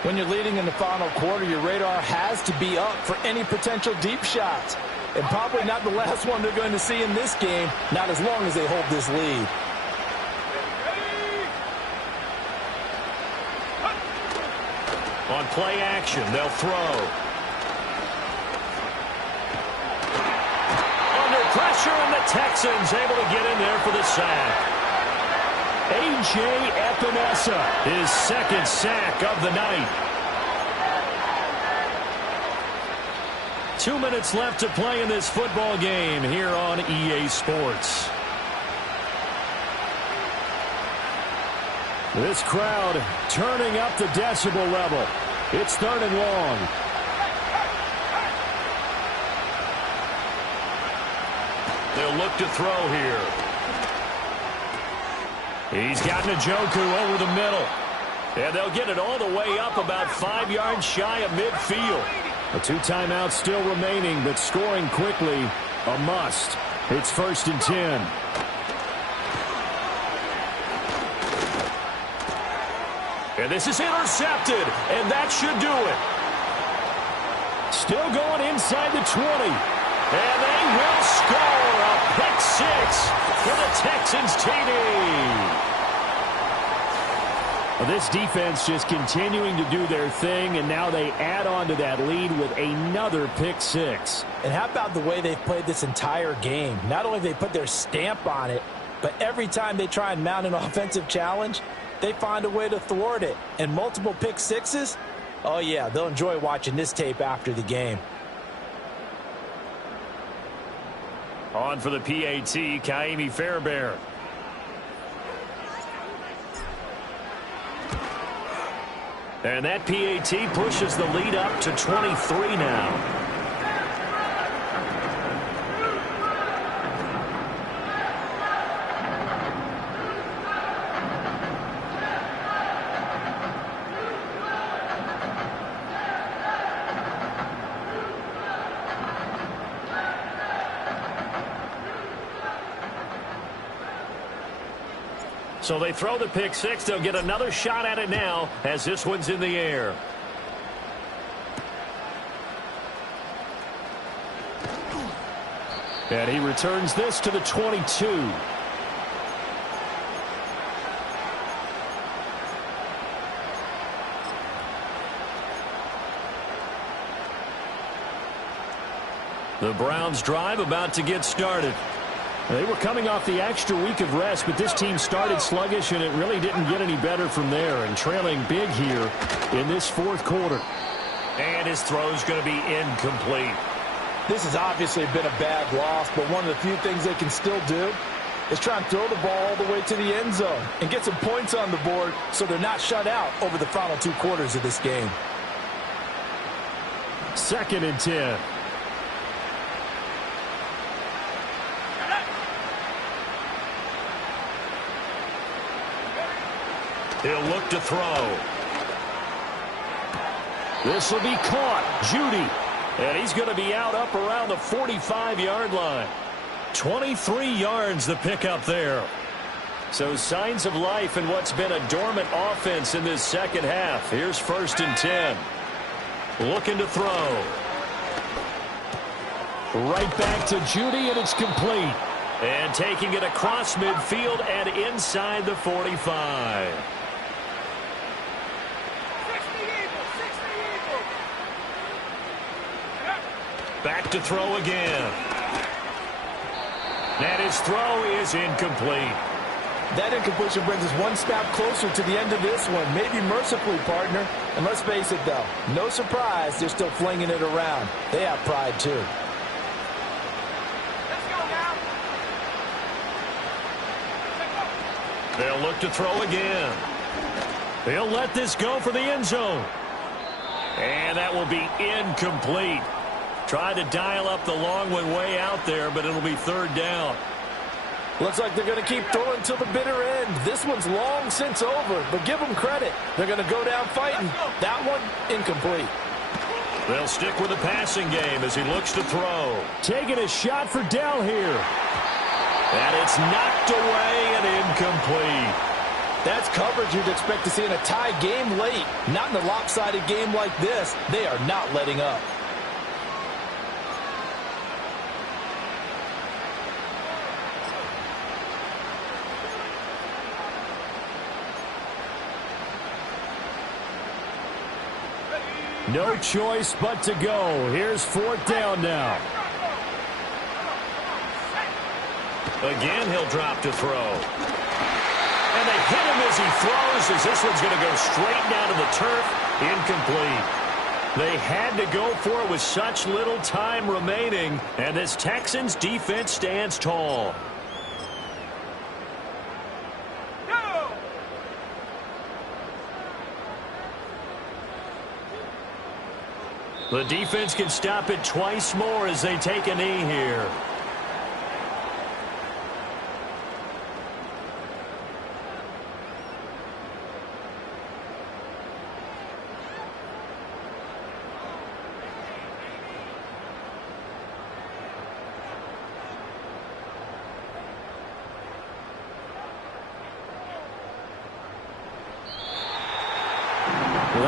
When you're leading in the final quarter, your radar has to be up for any potential deep shots. And probably not the last one they're going to see in this game, not as long as they hold this lead. On play action, they'll throw. Under pressure, and the Texans able to get in there for the sack. A.J. Epinesa, his 2nd sack of the night. 2 minutes left to play in this football game here on EA Sports. This crowd turning up the decibel level. It's 3rd and long. They'll look to throw here. He's got Njoku over the middle. And they'll get it all the way up about 5 yards shy of midfield. A 2 timeouts still remaining, but scoring quickly, a must. It's 1st and 10. And this is intercepted, and that should do it. Still going inside the 20. And they will score a pick 6 for the Texans TD. Well, this defense just continuing to do their thing, and now they add on to that lead with another pick 6. And how about the way they've played this entire game? Not only have they put their stamp on it, but every time they try and mount an offensive challenge, they find a way to thwart it. And multiple pick 6s? Oh, yeah, they'll enjoy watching this tape after the game. On for the PAT, Kaimi Fairbairn. And that PAT pushes the lead up to 23 now. So they throw the pick 6. They'll get another shot at it now as this one's in the air. And he returns this to the 22. The Browns drive about to get started. They were coming off the extra week of rest, but this team started sluggish, and it really didn't get any better from there, and trailing big here in this 4th quarter. And his throw's going to be incomplete. This has obviously been a bad loss, but one of the few things they can still do is try and throw the ball all the way to the end zone and get some points on the board so they're not shut out over the final 2 quarters of this game. 2nd and 10. He'll look to throw. This will be caught. Judy. And he's going to be out up around the 45-yard line. 23 yards the pickup there. So signs of life in what's been a dormant offense in this second half. Here's 1st and 10. Looking to throw. Right back to Judy, and it's complete. And taking it across midfield and inside the 45. Back to throw again. And his throw is incomplete. That incompletion brings us one step closer to the end of this one. Maybe mercifully, partner. And let's face it, though, no surprise, they're still flinging it around. They have pride, too. They'll look to throw again. They'll let this go for the end zone. And that will be incomplete. Tried to dial up the long one way out there, but it'll be 3rd down. Looks like they're going to keep throwing till the bitter end. This one's long since over, but give them credit. They're going to go down fighting. That one, incomplete. They'll stick with the passing game as he looks to throw. Taking a shot for Dell here. And it's knocked away and incomplete. That's coverage you'd expect to see in a tie game late. Not in a lopsided game like this. They are not letting up. No choice but to go. Here's 4th down now. Again, he'll drop to throw. And they hit him as he throws, as this one's going to go straight down to the turf. Incomplete. They had to go for it with such little time remaining, and this Texans defense stands tall. The defense can stop it twice more as they take a knee here.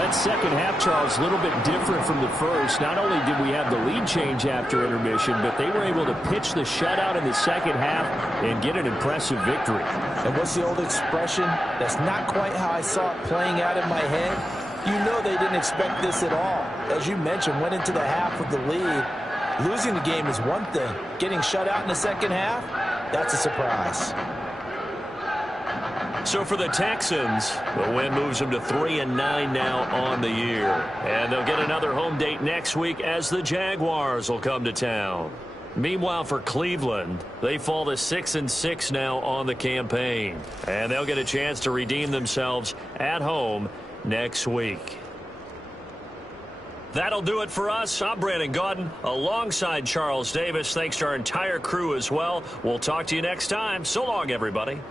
That second half, Charles, a little bit different from the first. Not only did we have the lead change after intermission, but they were able to pitch the shutout in the second half and get an impressive victory. And what's the old expression? That's not quite how I saw it playing out in my head. You know they didn't expect this at all. As you mentioned, went into the half with the lead. Losing the game is one thing. Getting shut out in the second half, that's a surprise. So for the Texans, the win moves them to 3-9 now on the year. And they'll get another home date next week as the Jaguars will come to town. Meanwhile, for Cleveland, they fall to 6-6 now on the campaign. And they'll get a chance to redeem themselves at home next week. That'll do it for us. I'm Brandon Gaudin alongside Charles Davis. Thanks to our entire crew as well. We'll talk to you next time. So long, everybody.